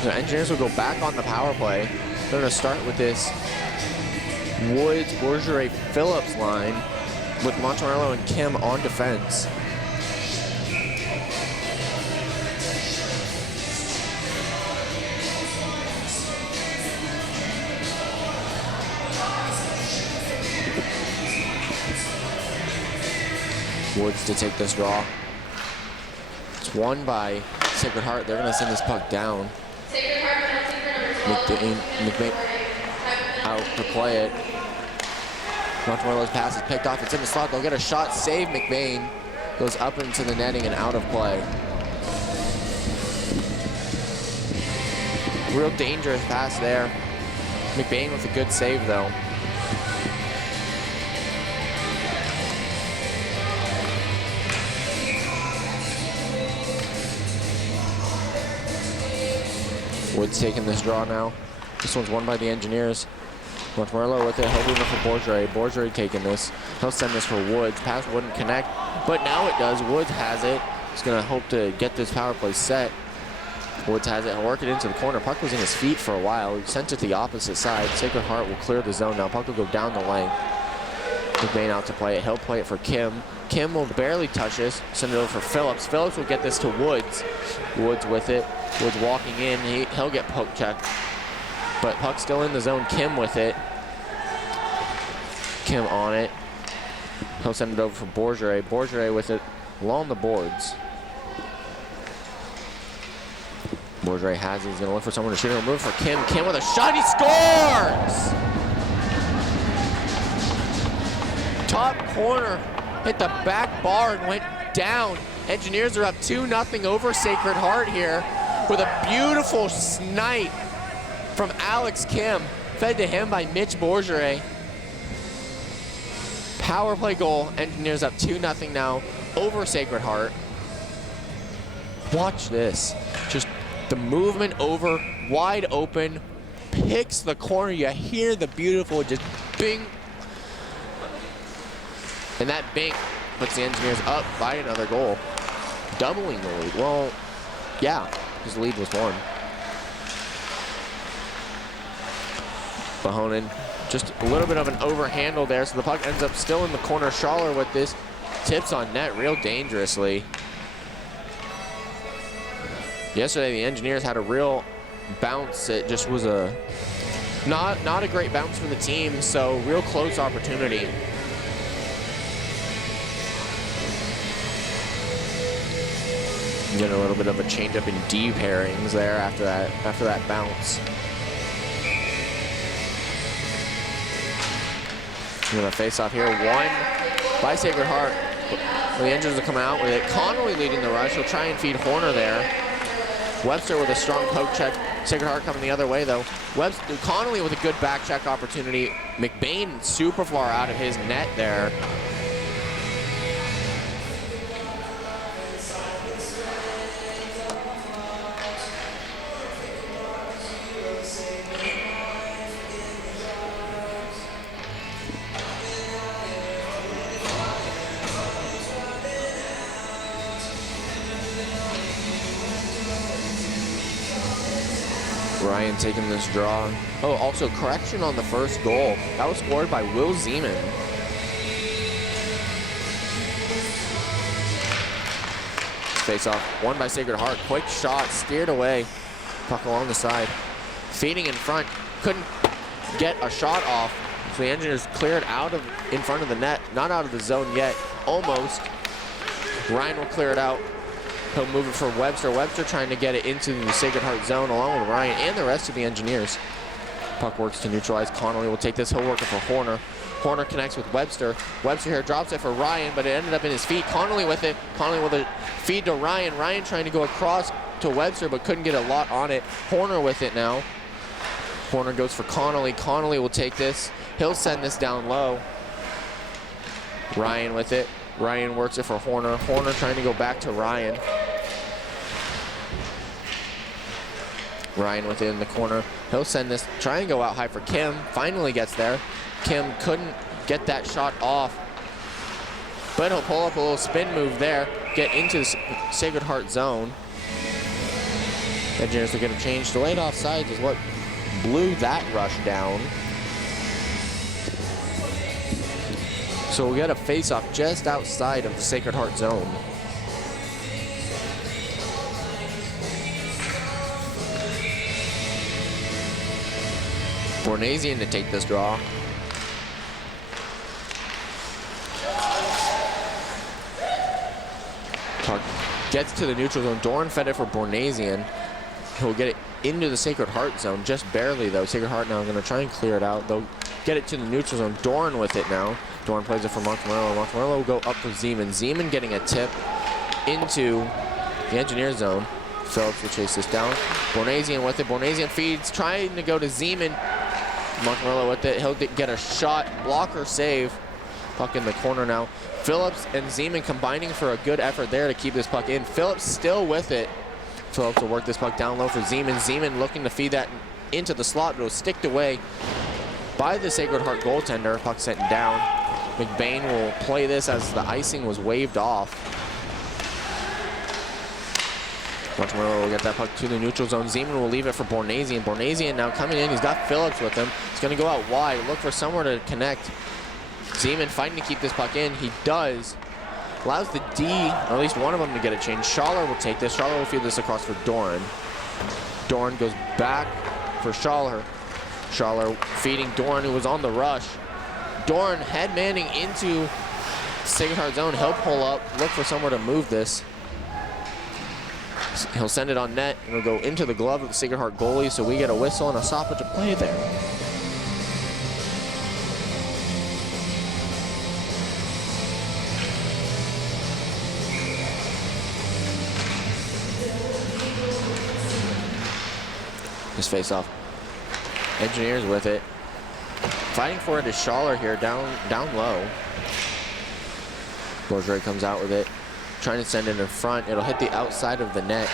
The Engineers will go back on the power play. They're going to start with this Woods, Bourgeois, Phillips line with Montemerlo and Kim on defense. Woods to take this draw. It's won by Sacred Heart. They're going to send this puck down. McBain out to play it. Montemerlo's pass is picked off. It's in the slot. They'll get a shot. Save McBain. Goes up into the netting and out of play. Real dangerous pass there. McBain with a good save, though. Woods taking this draw now. This one's won by the Engineers. Montemerlo with it. He'll move it for Bourgeois. Bourgeois taking this. He'll send this for Woods. Pass wouldn't connect, but now it does. Woods has it. He's going to hope to get this power play set. Woods has it. He'll work it into the corner. Puck was in his feet for a while. He sent it to the opposite side. Sacred Heart will clear the zone now. Puck will go down the lane. McBain out to play it. He'll play it for Kim. Kim will barely touch this. Send it over for Phillips. Phillips will get this to Woods. Woods with it. Woods walking in. He'll get poke checked. But puck's still in the zone. Kim with it. Kim on it. He'll send it over for Bourgeois. Bourgeois with it along the boards. Bourgeois has it. He's going to look for someone to shoot. He'll move for Kim. Kim with a shot. He scores! Top corner. Hit the back bar and went down. Engineers are up 2-0 over Sacred Heart here with a beautiful snipe from Alex Kim. Fed to him by Mitch Bourgeois. Power play goal. Engineers up 2-0 now over Sacred Heart. Watch this. Just the movement over, wide open, picks the corner. You hear the beautiful just bing. And that bing puts the Engineers up by another goal. Doubling the lead. Well, yeah, his lead was 1. Bahonen, just a little bit of an overhandle there, so the puck ends up still in the corner. Schaller with this, tips on net real dangerously. Yesterday, the Engineers had a real bounce. It just was a not a great bounce for the team, so real close opportunity. Get a little bit of a change up in D pairings there after that bounce. We're gonna face off here, won by Sacred Heart. The Engineers are coming out with it. Connolly leading the rush. He'll try and feed Horner there. Webster with a strong poke check. Sacred Heart coming the other way though. Connolly with a good back check opportunity. McBain super far out of his net there. Ryan taking this draw. Oh, also correction on the first goal. That was scored by Will Zeman. Face off, won by Sacred Heart. Quick shot, steered away. Puck along the side. Feeding in front, couldn't get a shot off. So the Engineers cleared in front of the net. Not out of the zone yet, almost. Ryan will clear it out. He'll move it for Webster. Webster trying to get it into the Sacred Heart zone along with Ryan and the rest of the Engineers. Puck works to neutralize. Connolly will take this. He'll work it for Horner. Horner connects with Webster. Webster here drops it for Ryan, but it ended up in his feet. Connolly with it. Connolly with a feed to Ryan. Ryan trying to go across to Webster, but couldn't get a lot on it. Horner with it now. Horner goes for Connolly. Connolly will take this. He'll send this down low. Ryan with it. Ryan works it for Horner. Horner trying to go back to Ryan. Ryan with it in the corner. He'll send this, try and go out high for Kim. Finally gets there. Kim couldn't get that shot off, but he'll pull up a little spin move there, get into the Sacred Heart zone. Engineers are going to change. Delayed offsides is what blew that rush down. So we got a face-off just outside of the Sacred Heart zone. Bornasian to take this draw. Puck gets to the neutral zone. Doran fed it for Bornasian. He'll get it into the Sacred Heart zone, just barely though. Sacred Heart now going to try and clear it out. They'll get it to the neutral zone. Doran with it now. Doran plays it for Montemurlo. Montemurlo will go up for Zeman. Zeman getting a tip into the Engineer zone. Phillips will chase this down. Bornasian with it. Bornasian feeds, trying to go to Zeman. Montemurlo with it. He'll get a shot, blocker save. Puck in the corner now. Phillips and Zeman combining for a good effort there to keep this puck in. Phillips still with it. Phillips will work this puck down low for Zeman. Zeman looking to feed that into the slot, but it was sticked away by the Sacred Heart goaltender. Puck sent down. McBain will play this as the icing was waved off. Montemurlo will get that puck to the neutral zone. Zeman will leave it for Bornasian. Bornasian now coming in. He's got Phillips with him. He's going to go out wide, look for somewhere to connect. Zeman fighting to keep this puck in. He does. Allows the D, or at least one of them, to get a change. Schaller will take this. Schaller will feed this across for Doran. Doran goes back for Schaller. Schaller feeding Doran, who was on the rush. Doran head manning into Sacred Heart zone. He'll pull up, look for somewhere to move this. He'll send it on net, and it'll go into the glove of the Sacred Heart goalie, so we get a whistle and a stoppage of play there. This face-off. Engineers with it. Fighting for it is Schaller here, down low. Bourgeois comes out with it, trying to send it in front. It'll hit the outside of the net.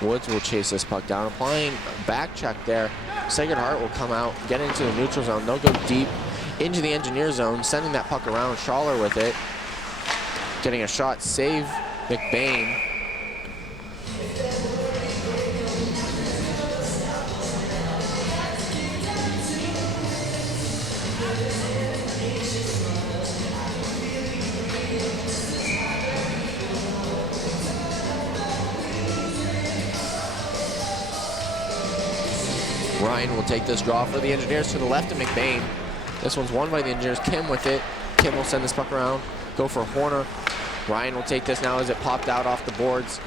Woods will chase this puck down, applying back check there. Sacred Heart will come out, get into the neutral zone. They'll go deep into the engineer zone, sending that puck around. Schaller with it, getting a shot, save McBain. Ryan will take this draw for the Engineers to the left of McBain. This one's won by the Engineers. Kim with it. Kim will send this puck around. Go for Horner. Ryan will take this now as it popped out off the boards.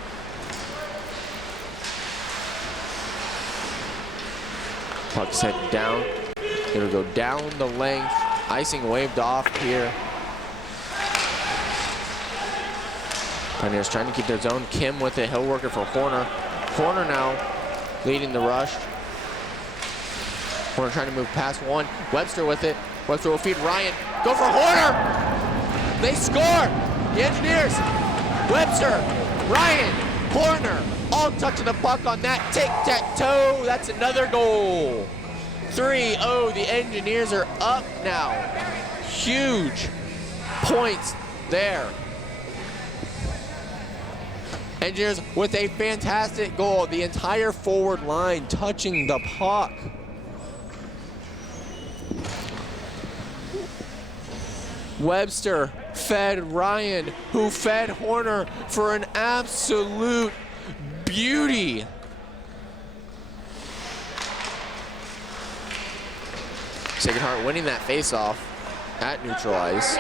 Puck sent down. It'll go down the length. Icing waved off here. Pioneers trying to keep their zone. Kim with it. He'll work it for Horner. Horner now leading the rush. Horner trying to move past one. Webster with it. Webster will feed Ryan. Go for Horner! They score! The Engineers! Webster, Ryan, Horner, all touching the puck on that tic-tac-toe. That's another goal. 3-0, the Engineers are up now. Huge points there. Engineers with a fantastic goal. The entire forward line touching the puck. Webster fed Ryan, who fed Horner for an absolute beauty. Sacred Heart winning that faceoff at neutral ice.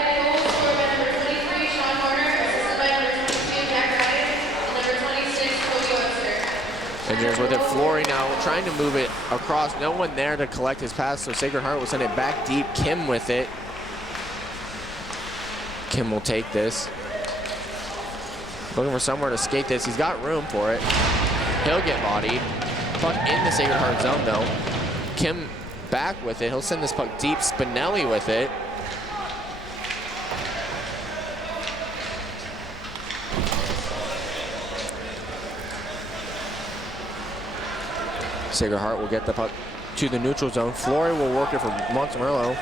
Engineers with it. Flory now trying to move it across. No one there to collect his pass, so Sacred Heart will send it back deep. Kim with it. Kim will take this. Looking for somewhere to skate this. He's got room for it. He'll get bodied. Puck in the Sacred Heart zone though. Kim back with it. He'll send this puck deep. Spinelli with it. Sacred Heart will get the puck to the neutral zone. Flory will work it for Montemerlo.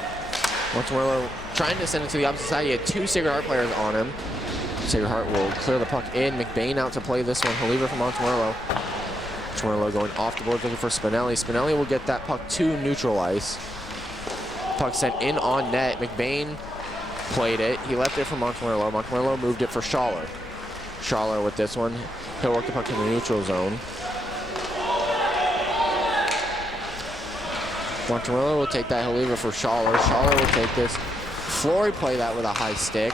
Montemerlo trying to send it to the opposite side. He had two Sacred Heart players on him. Sacred Heart will clear the puck in. McBain out to play this one. He'll leave it for Montemerlo. Montemerlo going off the board looking for Spinelli. Spinelli will get that puck to neutral ice. Puck sent in on net. McBain played it. He left it for Montemerlo. Montemerlo moved it for Schaller. Schaller with this one. He'll work the puck in the neutral zone. Montemerlo will take that. He'll leave it for Schaller. Schaller will take this. Flory play that with a high stick.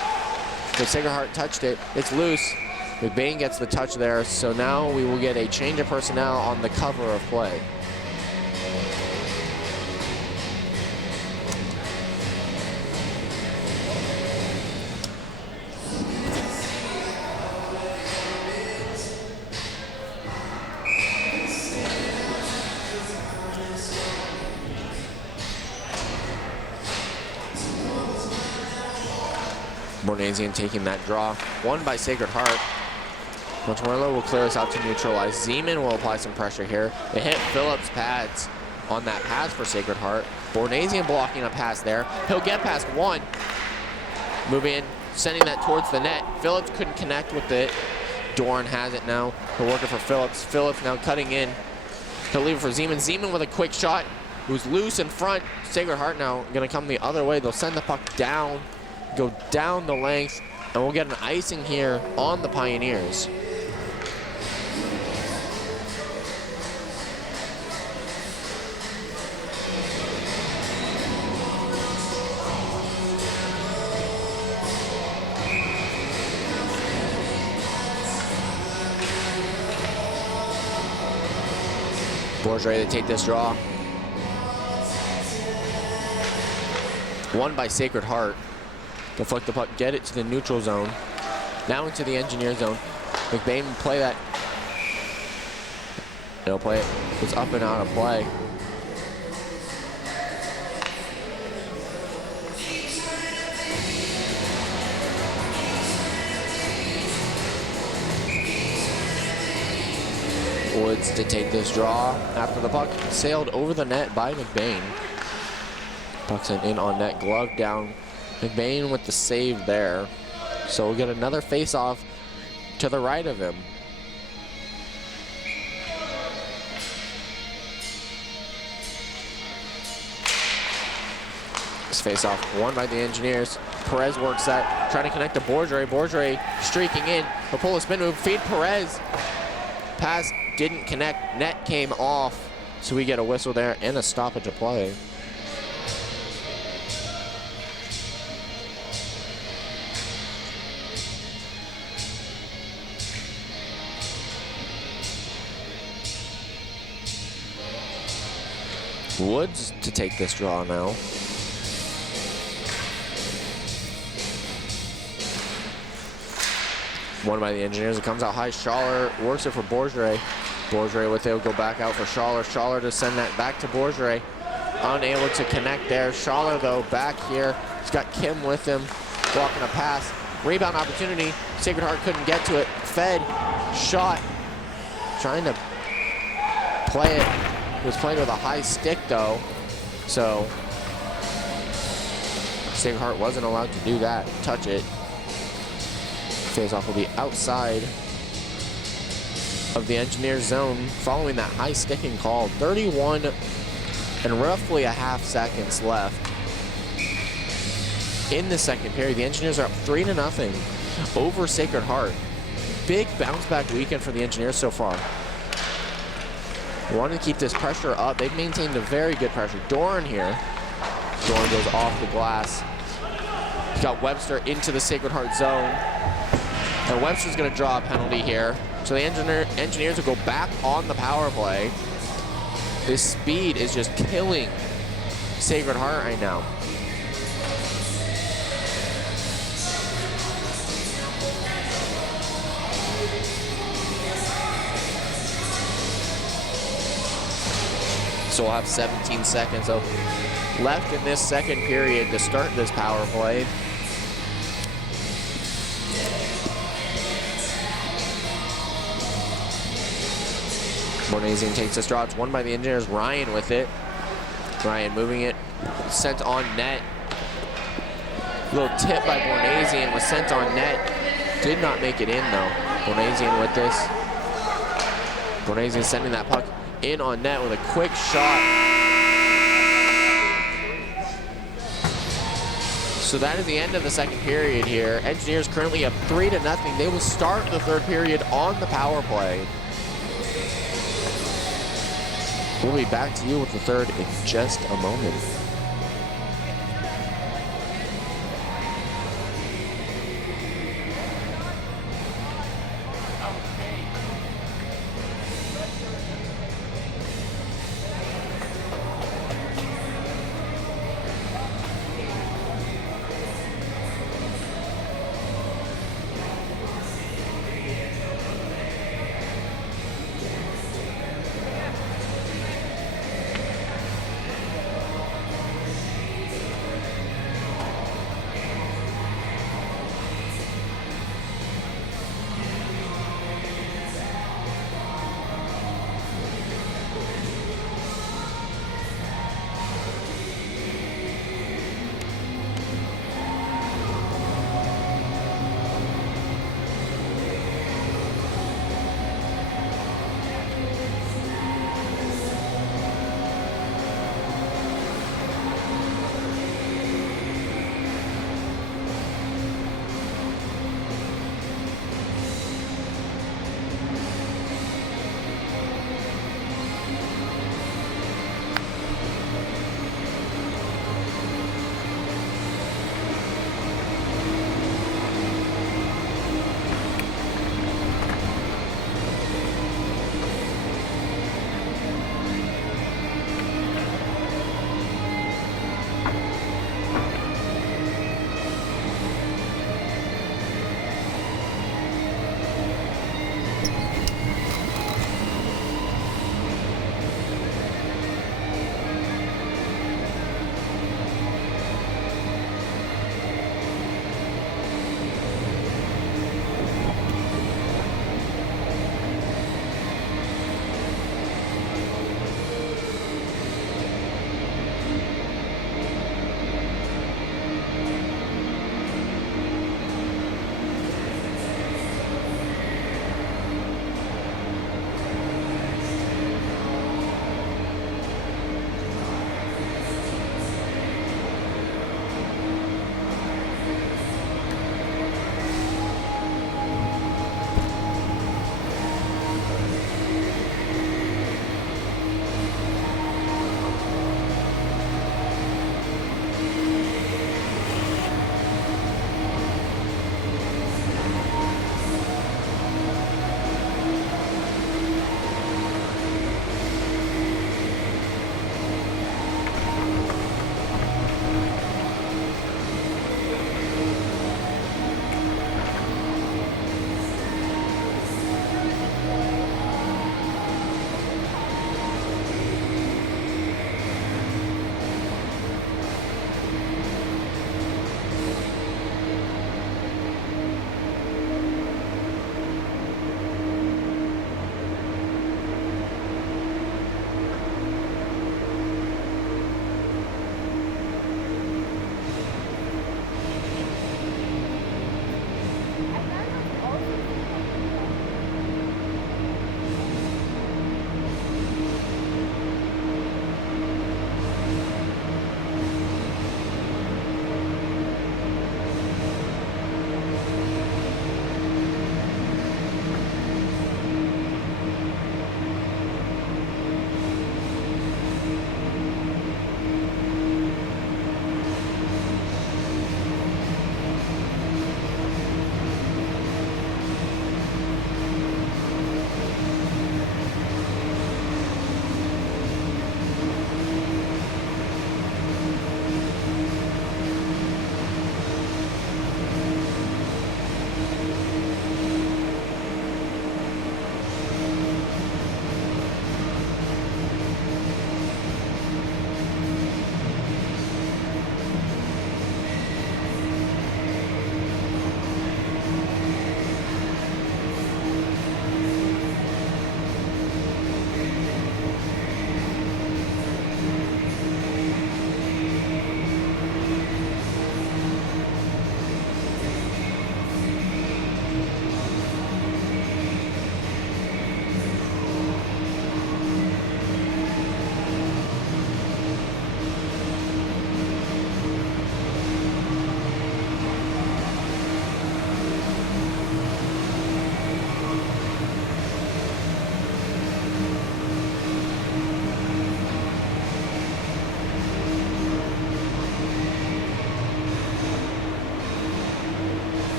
But Sacred Heart touched it. It's loose. McBain gets the touch there. So now we will get a change of personnel on the cover of play. Bornasian taking that draw. Won by Sacred Heart. Montemerlo will clear us out to neutralize. Zeman will apply some pressure here. It hit Phillips' pads on that pass for Sacred Heart. Bornasian blocking a pass there. He'll get past one. Moving in, sending that towards the net. Phillips couldn't connect with it. Doran has it now. He'll work it for Phillips. Phillips now cutting in. He'll leave it for Zeman. Zeman with a quick shot. Who's loose in front. Sacred Heart now going to come the other way. They'll send the puck down. Go down the length, and we'll get an icing here on the Pioneers. Bourgeois to take this draw. Won by Sacred Heart. Deflect the puck, get it to the neutral zone. Now into the engineer zone. McBain will play that. He'll play it. It's up and out of play. Woods to take this draw after the puck sailed over the net by McBain. Puck's in on net, glove down. McBain with the save there. So we'll get another face-off to the right of him. This face-off won by the Engineers. Perez works that, trying to connect to Bourgeois. Bourgeois streaking in. He'll pull a spin move, feed Perez. Pass didn't connect, net came off. So we get a whistle there and a stoppage of play. Woods to take this draw now. Won by the Engineers. It comes out high. Schaller works it for Bourgeois. Bourgeois with it will go back out for Schaller. Schaller to send that back to Bourgeois. Unable to connect there. Schaller though back here. He's got Kim with him. Blocking a pass. Rebound opportunity. Sacred Heart couldn't get to it. Fed. Shot. Trying to play it. He was playing with a high stick though. So Sacred Heart wasn't allowed to do that. Touch it. Face-off will be outside of the Engineers zone following that high sticking call. 31 and roughly a half seconds left in the second period. The Engineers are up 3-0 over Sacred Heart. Big bounce back weekend for the Engineers so far. We want to keep this pressure up. They've maintained a very good pressure. Doran here. Doran goes off the glass. He's got Webster into the Sacred Heart zone. And Webster's going to draw a penalty here. So the Engineers will go back on the power play. This speed is just killing Sacred Heart right now. So we'll have 17 seconds left in this second period to start this power play. Bornasian takes this draw. It's won by the Engineers. Ryan with it. Ryan moving it. Sent on net. Little tip by Bornasian was sent on net. Did not make it in though. Bornasian with this. Bornasian sending that puck in on net with a quick shot. So that is the end of the second period here. Engineers currently up 3-0. They will start the third period on the power play. We'll be back to you with the third in just a moment.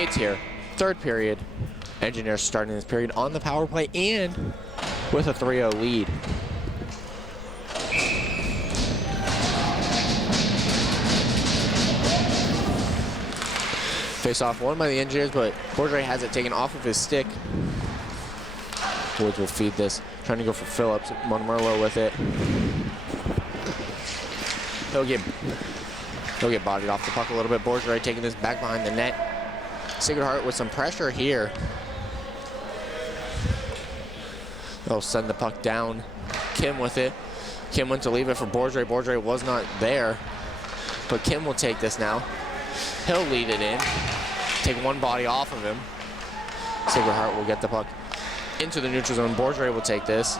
It's here. Third period. Engineers starting this period on the power play and with a 3-0 lead. Face off won by the Engineers, but Bourget has it taken off of his stick. Woods will feed this. Trying to go for Phillips. Montemurlo with it. He'll get bodied off the puck a little bit. Bourget taking this back behind the net. Sacred Heart with some pressure here. They'll send the puck down. Kim with it. Kim went to leave it for Bourget. Bourget was not there. But Kim will take this now. He'll lead it in. Take one body off of him. Sacred Heart will get the puck into the neutral zone. Bourget will take this.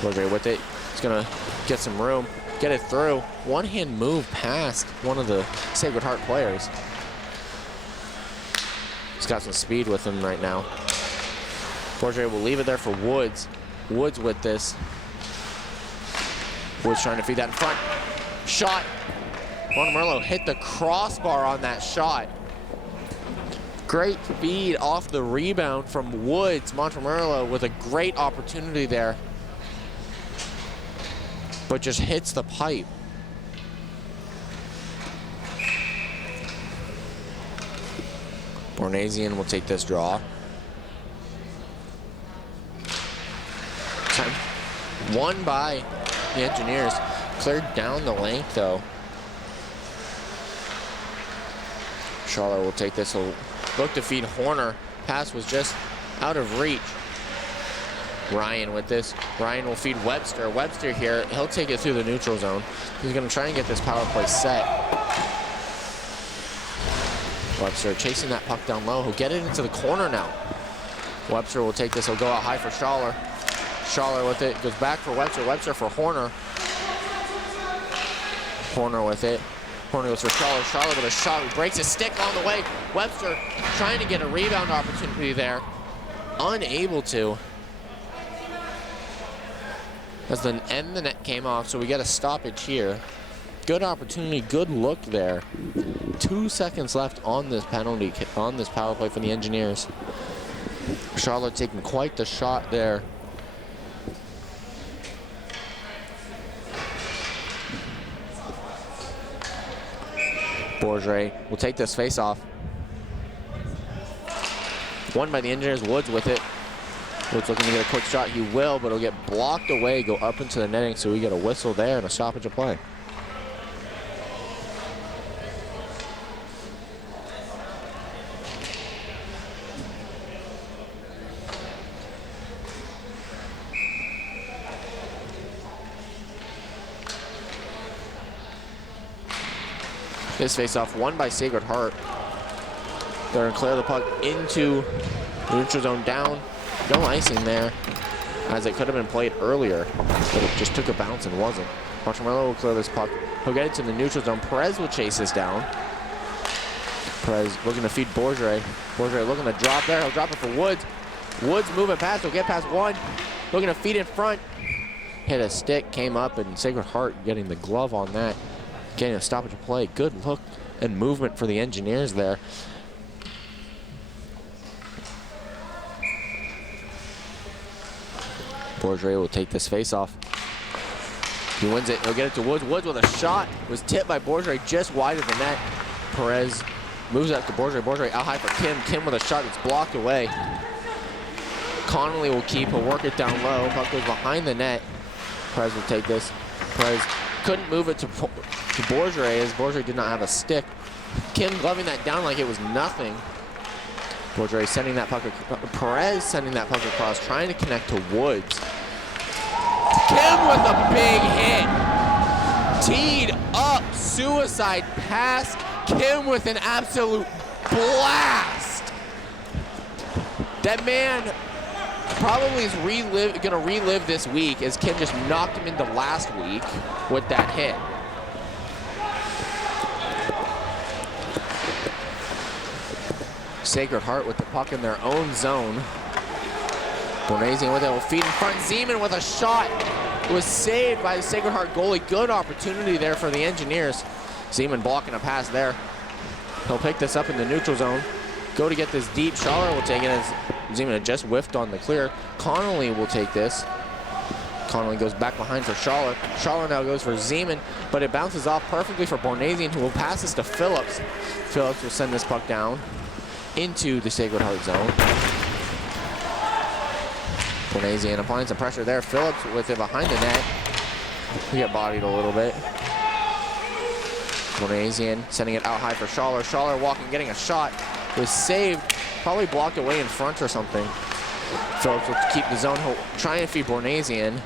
Bourget with it. He's going to get some room. Get it through. One-hand move past one of the Sacred Heart players. He's got some speed with him right now. Bourget will leave it there for Woods. Woods with this. Woods trying to feed that in front. Shot. Montemurlo hit the crossbar on that shot. Great feed off the rebound from Woods. Montemurlo with a great opportunity there, but just hits the pipe. Bornasian will take this draw. Time won by the Engineers. Cleared down the length though. Schaller will take this. He'll look to feed Horner. Pass was just out of reach. Ryan with this. Ryan will feed Webster. Webster here, he'll take it through the neutral zone. He's going to try and get this power play set. Webster chasing that puck down low. He'll get it into the corner now. Webster will take this. He'll go out high for Schaller. Schaller with it. Goes back for Webster. Webster for Horner. Horner with it. Horner goes for Schaller. Schaller with a shot. He breaks his stick on the way. Webster trying to get a rebound opportunity there. Unable to. As the end of the net came off, so we get a stoppage here. Good opportunity, good look there. 2 seconds left on this penalty, on this power play for the Engineers. Charlotte taking quite the shot there. Bourget will take this face off. Won by the Engineers. Woods with it. Woods looking to get a quick shot. He will, but it'll get blocked away, go up into the netting, so we get a whistle there and a stoppage of play. This face-off won by Sacred Heart. They're going to clear the puck into the neutral zone down. No icing there, as it could have been played earlier, but it just took a bounce and wasn't. Montemurlo will clear this puck. He'll get it to the neutral zone. Perez will chase this down. Perez looking to feed Bourget. Bourget looking to drop there. He'll drop it for Woods. Woods moving past. He'll get past one. Looking to feed in front. Hit a stick, came up, and Sacred Heart getting the glove on that. Getting a stoppage of play. Good look and movement for the Engineers there. Bourget will take this face off. He wins it. He'll get it to Woods. Woods with a shot. Was tipped by Bourget just wide of the net. Perez moves up to Bourget. Bourget out high for Kim. Kim with a shot that's blocked away. Connolly will keep. He'll work it down low. Puck goes behind the net. Perez will take this. Perez couldn't move it to Bourget as Bourget did not have a stick. Kim gloving that down like it was nothing. Bourget sending that puck. Perez sending that puck across, trying to connect to Woods. Kim with a big hit. Teed up, suicide pass. Kim with an absolute blast. That man probably is gonna relive this week, as Kim just knocked him into last week with that hit. Sacred Heart with the puck in their own zone. Bornasian with it, will feed in front. Zeman with a shot. It was saved by the Sacred Heart goalie. Good opportunity there for the Engineers. Zeman blocking a pass there. He'll pick this up in the neutral zone. go to get this deep. Schaller will take it as Zeman had just whiffed on the clear. Connolly will take this. Connolly goes back behind for Schaller. Schaller now goes for Zeman, but it bounces off perfectly for Bornasian, who will pass this to Phillips. Phillips will send this puck down into the Sacred Heart zone. Bornasian applying some pressure there. Phillips with it behind the net. We get bodied a little bit. Bornasian sending it out high for Schaller. Schaller walking, getting a shot. Was saved, probably blocked away in front or something. Phillips will keep the zone, trying to feed Bornasian.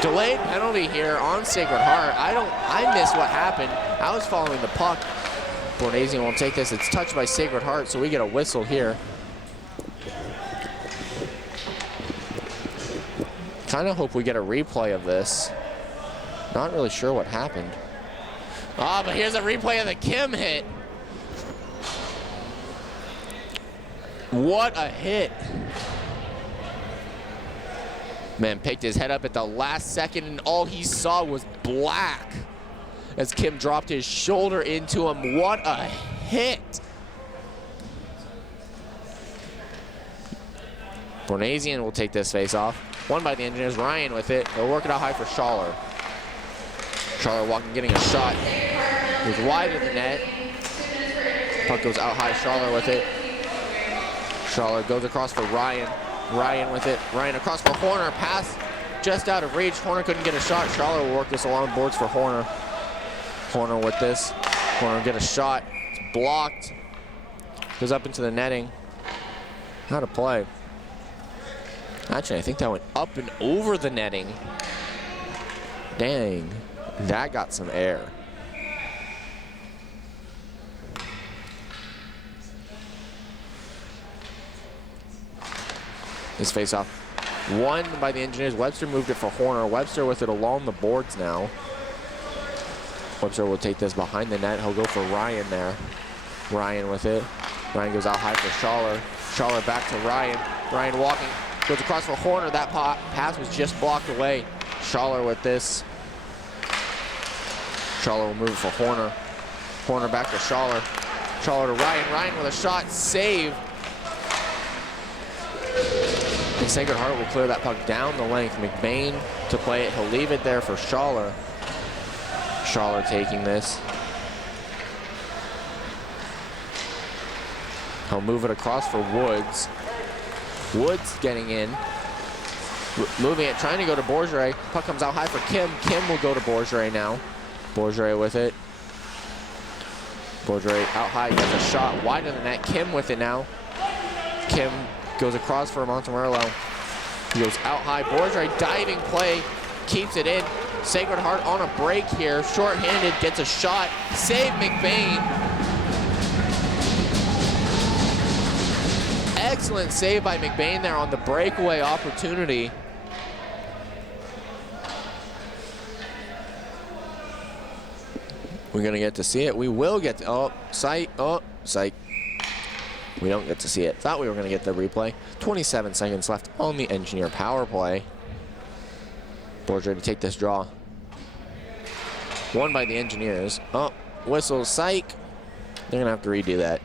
Delayed penalty here on Sacred Heart. I missed what happened. I was following the puck. Bornasian will take this. It's touched by Sacred Heart, so we get a whistle here. Kind of hope we get a replay of this. Not really sure what happened. Oh, but here's a replay of the Kim hit. What a hit. Man picked his head up at the last second, and all he saw was black as Kim dropped his shoulder into him. What a hit. Bornasian will take this face off. Won by the Engineers. Ryan with it. They'll work it out high for Schaller. Schaller walking, getting a shot. Goes wide of the net. Puck goes out high. Schaller with it. Schaller goes across for Ryan. Ryan with it. Ryan across for Horner. Pass just out of reach. Horner couldn't get a shot. Schaller will work this along boards for Horner. Horner with this. Horner will get a shot. It's blocked. Goes up into the netting. How to play. Actually, I think that went up and over the netting. Dang. That got some air. This face-off won by the Engineers. Webster moved it for Horner. Webster with it along the boards now. Webster will take this behind the net. He'll go for Ryan there. Ryan with it. Ryan goes out high for Schaller. Schaller back to Ryan. Ryan walking. Goes across for Horner. That pass was just blocked away. Schaller with this. Schaller will move it for Horner. Horner back to Schaller. Schaller to Ryan. Ryan with a shot. Save. And Sacred Heart will clear that puck down the length. McBain to play it. He'll leave it there for Schaller. Schaller taking this. He'll move it across for Woods. Woods getting in. Moving it, trying to go to Bourgeois. Puck comes out high for Kim. Kim will go to Bourgeois now. Bourgeois with it. Bourgeois out high, gets a shot wide of the net. Kim with it now. Kim goes across for Montemerlo. He goes out high. Bourgeois diving play, keeps it in. Sacred Heart on a break here. Short-handed, gets a shot. Save McBain. Excellent save by McBain there on the breakaway opportunity. We're gonna get to see it. We will get to, oh, sight. We don't get to see it. Thought we were gonna get the replay. 27 seconds left on the Engineer power play. Bourgeois to take this draw. Won by the Engineers. Oh, whistle, psych. They're gonna have to redo that.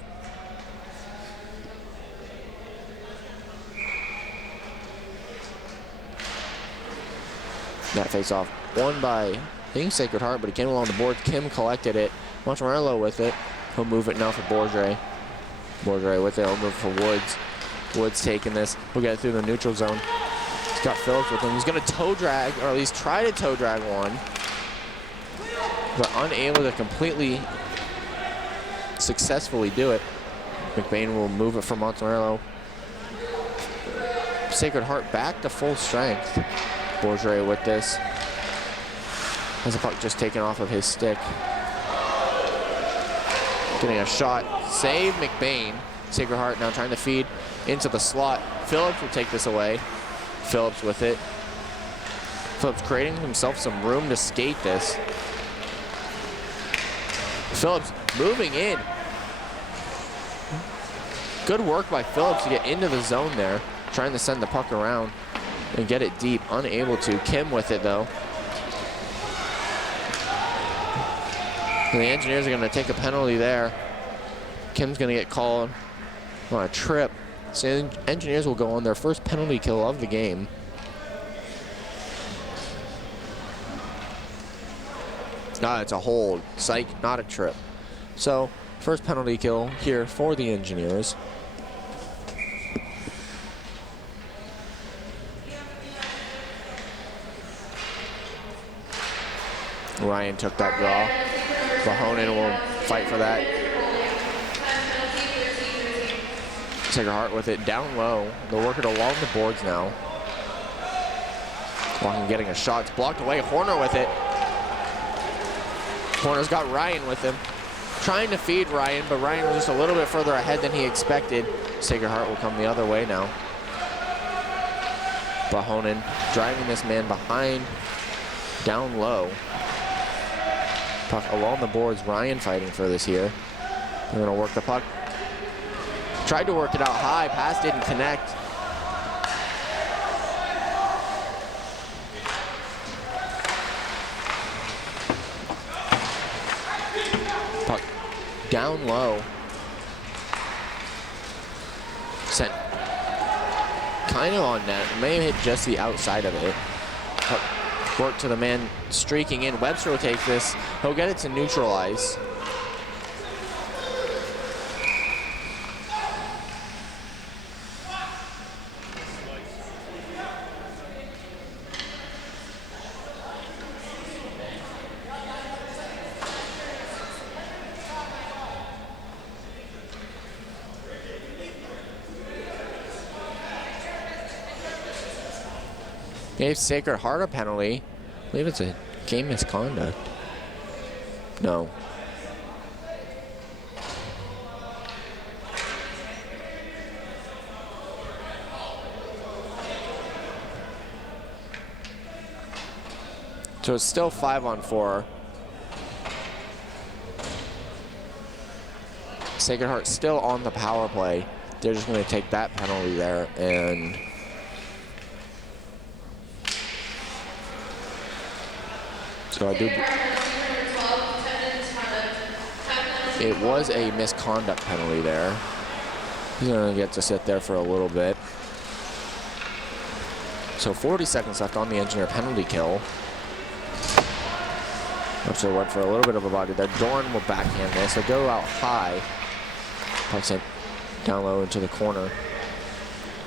That face-off won by, I think, Sacred Heart, but it came along the board. Kim collected it. Montemerlo with it. He'll move it now for Bourgeois. Bourgeois with it. He'll move for Woods. Woods taking this. We'll get it through the neutral zone. He's got Phillips with him. He's going to toe drag, or at least try to toe drag one, but unable to completely successfully do it. McBain will move it for Montemerlo. Sacred Heart back to full strength. Bourgeois with this. Has the puck just taken off of his stick. Getting a shot. Save McBain. Sacred Heart now trying to feed into the slot. Phillips will take this away. Phillips with it. Phillips creating himself some room to skate this. Phillips moving in. Good work by Phillips to get into the zone there. Trying to send the puck around and get it deep. Unable to. Kim with it though. And the Engineers are going to take a penalty there. Kim's going to get called on a trip. So the Engineers will go on their first penalty kill of the game. No, it's a hold. Psych, not a trip. So, first penalty kill here for the Engineers. Ryan took that draw. Bahonen will fight for that. Sacred Heart with it down low. They'll work it along the boards now. Walking getting a shot. It's blocked away. Horner with it. Horner's got Ryan with him. Trying to feed Ryan, but Ryan was just a little bit further ahead than he expected. Sacred Heart will come the other way now. Bahonen driving this man behind, down low. Puck along the boards. Ryan fighting for this here. They're going to work the puck. Tried to work it out high. Pass didn't connect. Puck down low. Sent kind of on net. May have hit just the outside of it. Puck work to the man streaking in. Webster will take this. He'll get it to neutralize. Gave Sacred Heart a penalty. I believe it's a game misconduct. No. So it's still 5-on-4. Sacred Heart still on the power play. They're just going to take that penalty there, and so I do. It was a misconduct penalty there. He's going to get to sit there for a little bit. So 40 seconds left on the Engineer penalty kill. Webster went for a little bit of a body there. Doran will backhand this. They'll go out high. Puck sent down low into the corner.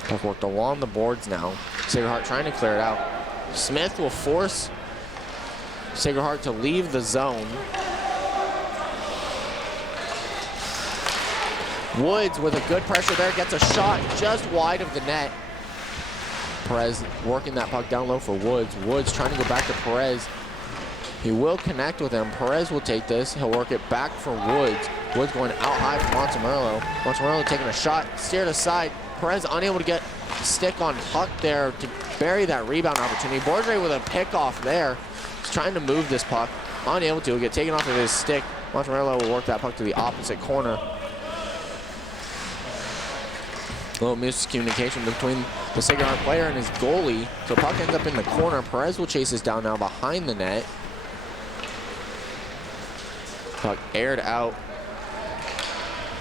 Puck worked along the boards now. Sacred Heart trying to clear it out. Smith will force Sacred Heart to leave the zone. Woods with a good pressure there, gets a shot just wide of the net. Perez working that puck down low for Woods. Woods trying to go back to Perez. He will connect with him. Perez will take this. He'll work it back for Woods. Woods going out high for Montemerlo. Montemerlo taking a shot, steered aside. Perez unable to get stick on puck there to bury that rebound opportunity. Bourdre with a pickoff there. He's trying to move this puck. Unable to. He'll get taken off of his stick. Montemerlo will work that puck to the opposite corner. A little miscommunication between the Sacred Heart player and his goalie. So puck ends up in the corner. Perez will chase this down now behind the net. Puck aired out.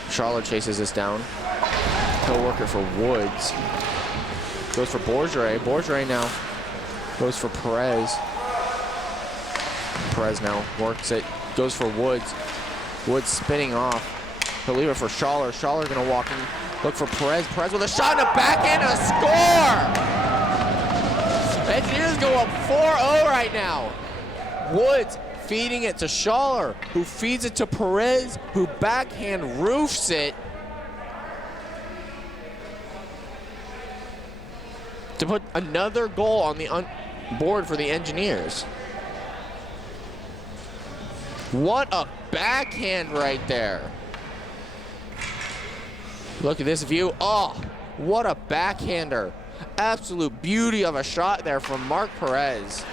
Charlotte chases this down. He'll work it for Woods. Goes for Bourdre. Bourdre now goes for Perez. Perez now works it. Goes for Woods. Woods spinning off. He'll leave it for Schaller. Schaller gonna walk in. Look for Perez. Perez with a shot in the backhand and a score! Engineers go up 4-0 right now. Woods feeding it to Schaller, who feeds it to Perez, who backhand roofs it to put another goal on the board for the Engineers. What a backhand right there. Look at this view. Oh, what a backhander. Absolute beauty of a shot there from Mark Perez.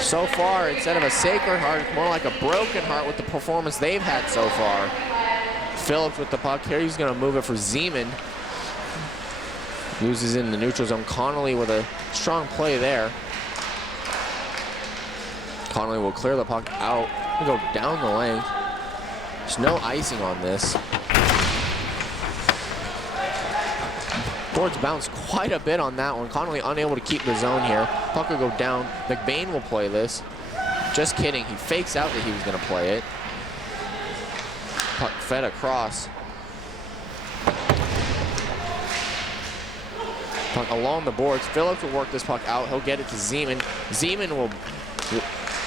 So far, instead of a Sacred Heart, it's more like a broken heart with the performance they've had so far. Phillips with the puck here. He's going to move it for Zeman. Loses in the neutral zone. Connolly with a strong play there. Connolly will clear the puck out. He'll go down the lane. There's no icing on this. Boards bounce quite a bit on that one. Connolly unable to keep the zone here. Puck will go down. McBain will play this. Just kidding. He fakes out that he was going to play it. Puck fed across. Puck along the boards. Phillips will work this puck out. He'll get it to Zeman. Zeman will,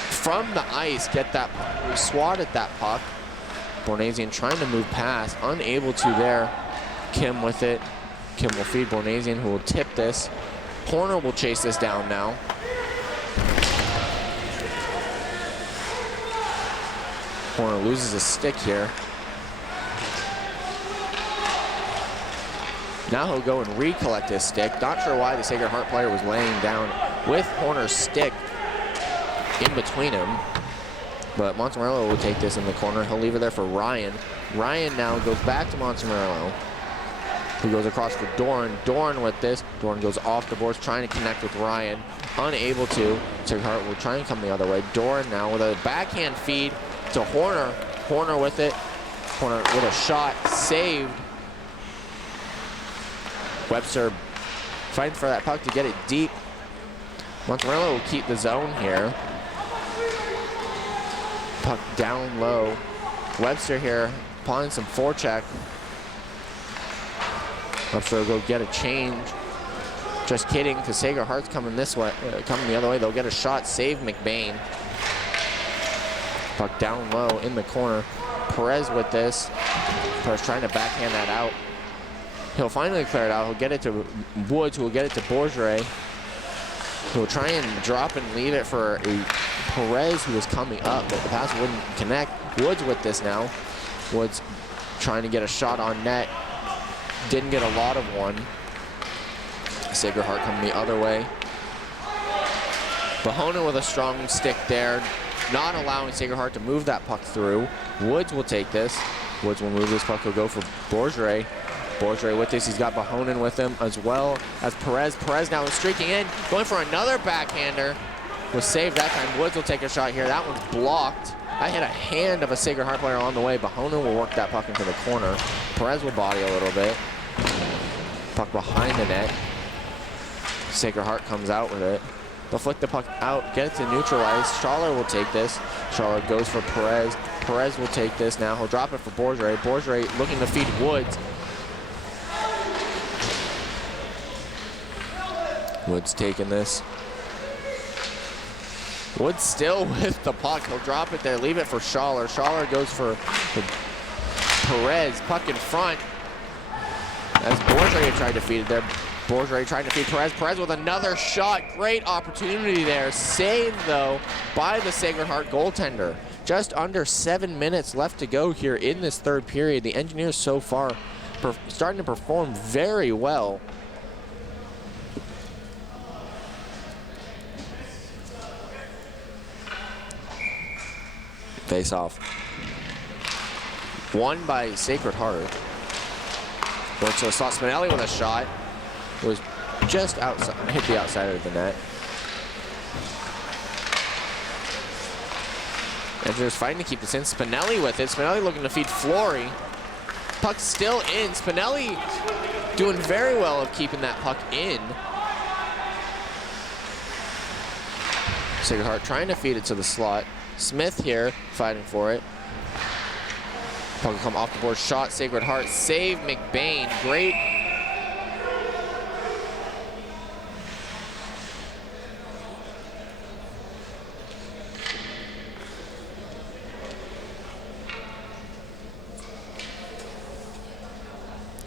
from the ice, get that puck, swat at that puck. Bornasian trying to move past, unable to there. Kim with it. Kim will feed Bornasian, who will tip this. Horner will chase this down now. Horner loses a stick here. Now he'll go and recollect his stick. Not sure why the Sacred Heart player was laying down with Horner's stick in between him. But Montemurlo will take this in the corner. He'll leave it there for Ryan. Ryan now goes back to Montemurlo, who goes across for Doran. Doran with this. Doran goes off the boards, trying to connect with Ryan. Unable to. Sacred Heart will try and come the other way. Doran now with a backhand feed to Horner. Horner with it. Horner with a shot. Saved. Webster fighting for that puck to get it deep. Montemurlo will keep the zone here. Puck down low. Webster here applying some forecheck. Webster will go get a change. Just kidding, because Sacred Heart's coming this way, coming the other way. They'll get a shot, save McBain. Puck down low in the corner. Perez with this. Perez trying to backhand that out. He'll finally clear it out. He'll get it to Woods, who will get it to Bourgeois. He'll try and drop and leave it for a Perez, who was coming up, but the pass wouldn't connect. Woods with this now. Woods trying to get a shot on net. Didn't get a lot of one. Sacred Heart coming the other way. Bahona with a strong stick there, not allowing Sacred Heart to move that puck through. Woods will take this. Woods will move this puck. He'll go for Bourgeois. Bourgeois with this. He's got Bahonen with him, as well as Perez. Perez now is streaking in, going for another backhander. Was saved that time. Woods will take a shot here. That one's blocked. That hit a hand of a Sacred Heart player on the way. Bahonen will work that puck into the corner. Perez will body a little bit. Puck behind the net. Sacred Heart comes out with it. They'll flick the puck out, get it to neutralize. Schaller will take this. Schaller goes for Perez. Perez will take this now. He'll drop it for Bourgeois. Bourgeois looking to feed Woods. Woods taking this. Woods still with the puck. He'll drop it there, leave it for Schaller. Schaller goes for Perez. Puck in front. As Bourgeois tried to feed it there. Bourgeois trying to feed Perez. Perez with another shot. Great opportunity there. Saved, though, by the Sacred Heart goaltender. Just under 7 minutes left to go here in this third period. The Engineers so far starting to perform very well. Face off. Won by Sacred Heart. So saw Spinelli with a shot. It was just outside, hit the outside of the net. Engineers fighting to keep this in. Spinelli with it. Spinelli looking to feed Flory. Puck still in. Spinelli doing very well of keeping that puck in. Sacred Heart trying to feed it to the slot. Smith here fighting for it. Puck will come off the board. Shot, Sacred Heart. Save, McBain. Great.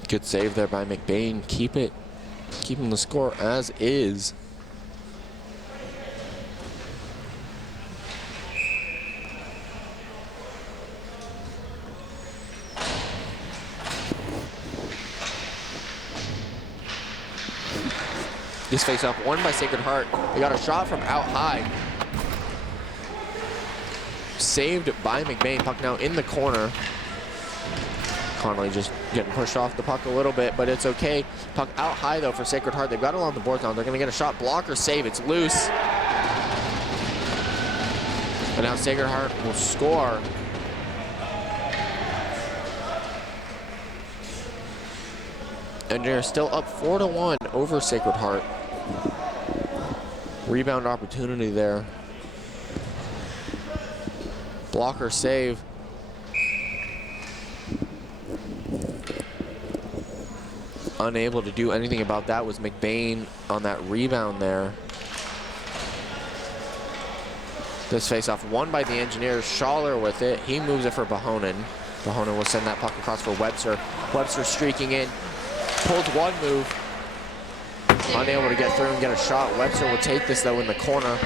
Good save there by McBain. Keeping the score as is. This face-off won by Sacred Heart. They got a shot from out high. Saved by McBain. Puck now in the corner. Connolly just getting pushed off the puck a little bit, but it's okay. Puck out high, though, for Sacred Heart. They've got it along the boards now. They're going to get a shot. Blocker save. It's loose. And now Sacred Heart will score. And they're still up 4-1 over Sacred Heart. Rebound opportunity there. Blocker save. Unable to do anything about that was McBain on that rebound there. This face-off won by the Engineers. Schaller with it. He moves it for Bahonen. Bahonen will send that puck across for Webster. Webster streaking in. Pulls one move. Unable to get through and get a shot. Webster will take this, though, in the corner.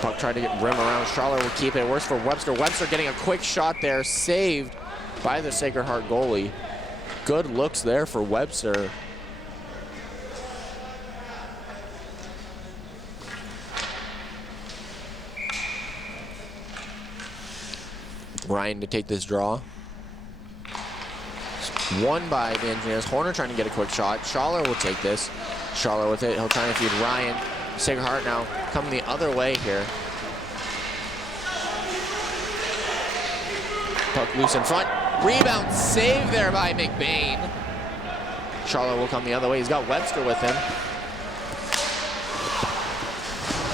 Puck tried to get rim around. Schaller will keep it. It works for Webster. Webster getting a quick shot there. Saved by the Sacred Heart goalie. Good looks there for Webster. Ryan to take this draw. Won by the Engineers. Horner trying to get a quick shot. Schaller will take this. Schaller with it. He'll try and feed Ryan. Sacred Heart now coming the other way here. Puck loose in front. Rebound save there by McBain. Schaller will come the other way. He's got Webster with him.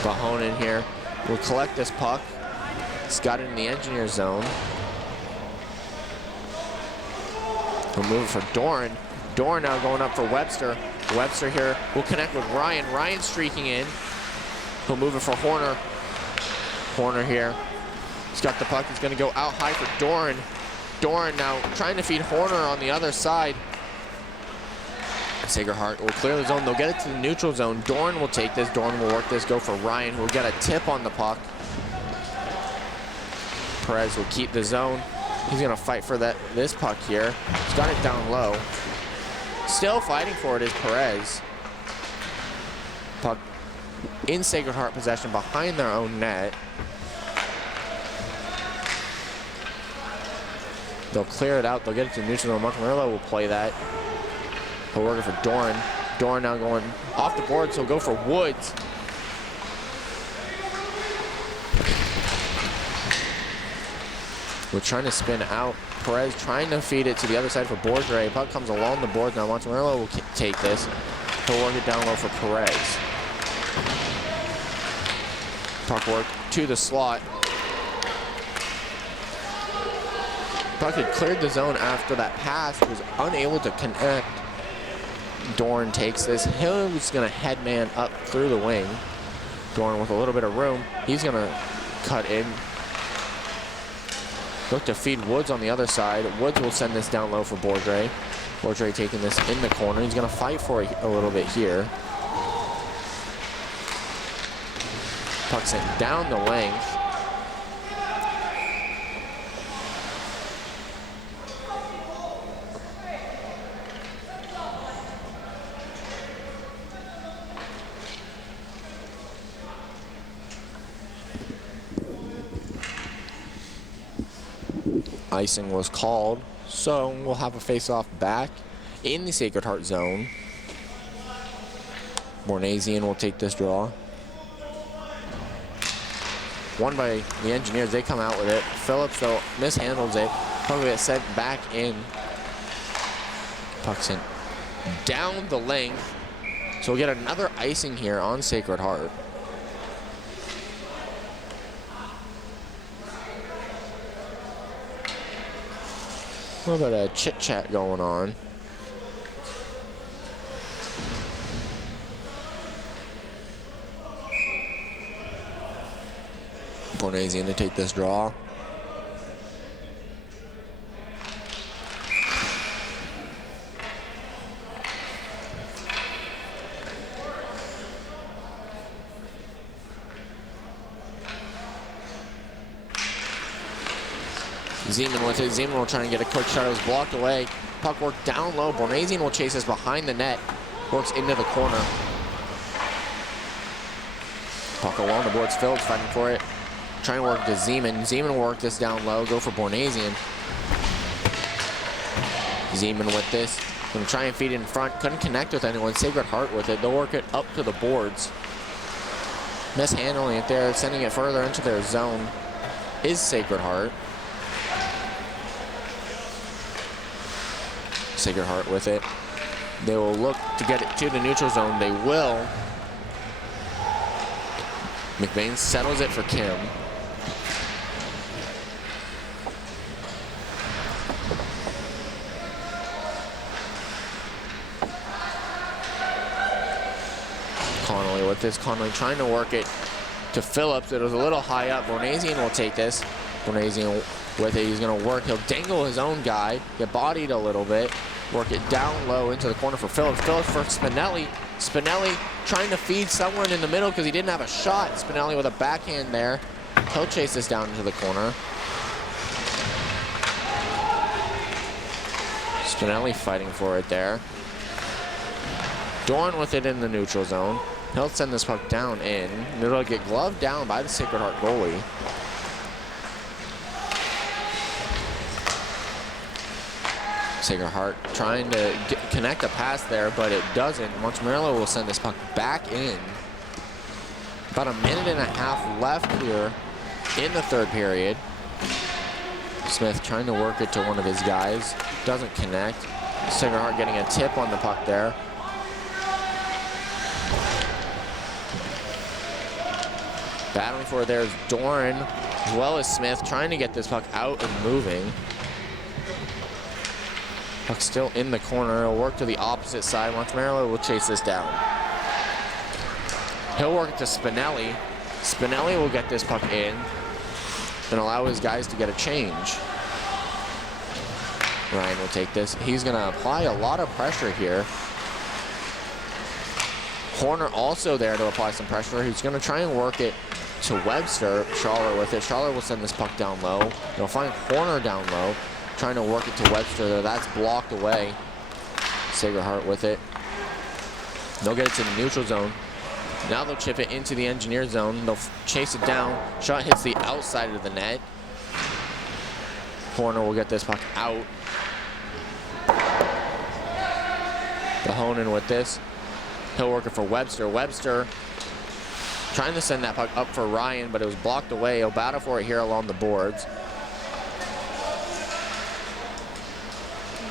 Bahonen here will collect this puck. He's got it in the Engineer zone. He'll move it for Doran. Doran now going up for Webster. Webster here will connect with Ryan. Ryan streaking in. He'll move it for Horner. Horner here. He's got the puck. He's going to go out high for Doran. Doran now trying to feed Horner on the other side. Sacred Heart will clear the zone. They'll get it to the neutral zone. Doran will take this. Doran will work this. Go for Ryan, who will get a tip on the puck. Perez will keep the zone. He's going to fight for this puck here. He's got it down low. Still fighting for it is Perez. Puck in Sacred Heart possession behind their own net. They'll clear it out. They'll get it to neutral zone. Muckamerlo will play that. He'll work it for Doran. Doran now going off the board, so he'll go for Woods. We're trying to spin out. Perez trying to feed it to the other side for Bourdre. Puck comes along the board. Now Montemerlo will take this. He'll work it down low for Perez. Puck work to the slot. Puck had cleared the zone after that pass. Was unable to connect. Doran takes this. He's going to headman up through the wing. Doran with a little bit of room. He's going to cut in. Look to feed Woods on the other side. Woods will send this down low for Bourdre. Bourdre taking this in the corner. He's going to fight for a little bit here. Puck sent down the length. Icing was called, so we'll have a face-off back in the Sacred Heart zone. Bornasian will take this draw. Won by the Engineers. They come out with it. Phillips, though, mishandles it. Puck gets sent back in. Puck sent down the length. So we'll get another icing here on Sacred Heart. A little bit of chit-chat going on. Bornasian to take this draw. Zeman with it. Zeman will try and get a quick shot. It was blocked away. Puck work down low. Bornasian will chase this behind the net. Works into the corner. Puck along the boards. Phillips fighting for it. Trying to work to Zeman. Zeman will work this down low. Go for Bornasian. Zeman with this. Going to try and feed it in front. Couldn't connect with anyone. Sacred Heart with it. They'll work it up to the boards. Mishandling it there, sending it further into their zone is Sacred Heart. Sacred Heart with it. They will look to get it to the neutral zone. They will. McBain settles it for Kim. Connolly with this. Connolly trying to work it to Phillips. It was a little high up. Bornasian will take this. Bornasian with it. He's going to work. He'll dangle his own guy. Get bodied a little bit. Work it down low into the corner for Phillips. Phillips for Spinelli. Spinelli trying to feed someone in the middle because he didn't have a shot. Spinelli with a backhand there. He'll chase this down into the corner. Spinelli fighting for it there. Dorn with it in the neutral zone. He'll send this puck down in. It'll get gloved down by the Sacred Heart goalie. Sacred Heart trying to connect a pass there, but it doesn't. Montemurlo will send this puck back in. About a minute and a half left here in the third period. Smith trying to work it to one of his guys. Doesn't connect. Sacred Heart getting a tip on the puck there. Battling for it there is Doran, as well as Smith, trying to get this puck out and moving. Puck still in the corner. He'll work to the opposite side. Montemurlo will chase this down. He'll work it to Spinelli. Spinelli will get this puck in and allow his guys to get a change. Ryan will take this. He's going to apply a lot of pressure here. Horner also there to apply some pressure. He's going to try and work it to Webster. Schaller with it. Schaller will send this puck down low. They'll find Horner down low. Trying to work it to Webster there. That's blocked away. Sacred Heart with it. They'll get it to the neutral zone. Now they'll chip it into the engineer zone. They'll chase it down. Shot hits the outside of the net. Horner will get this puck out. Behonen with this. He'll work it for Webster. Webster trying to send that puck up for Ryan, but it was blocked away. He'll battle for it here along the boards.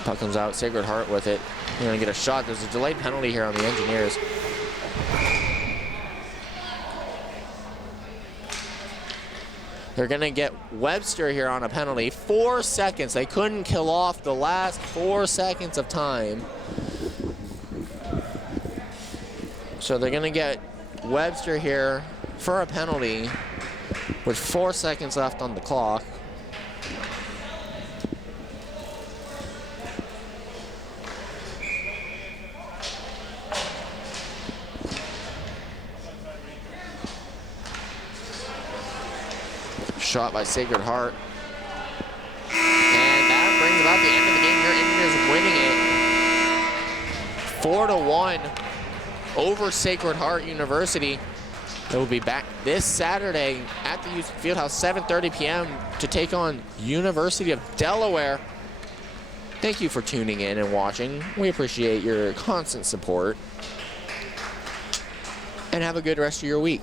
Puck comes out. Sacred Heart with it. They're going to get a shot. There's a delayed penalty here on the Engineers. They're going to get Webster here on a penalty. 4 seconds. They couldn't kill off the last 4 seconds of time. So they're going to get Webster here for a penalty with 4 seconds left on the clock. Shot by Sacred Heart. And that brings about the end of the game. Your Engineers winning it 4-1 over Sacred Heart University. They will be back this Saturday at the Fieldhouse, 7:30 p.m. to take on University of Delaware. Thank you for tuning in and watching. We appreciate your constant support. And have a good rest of your week.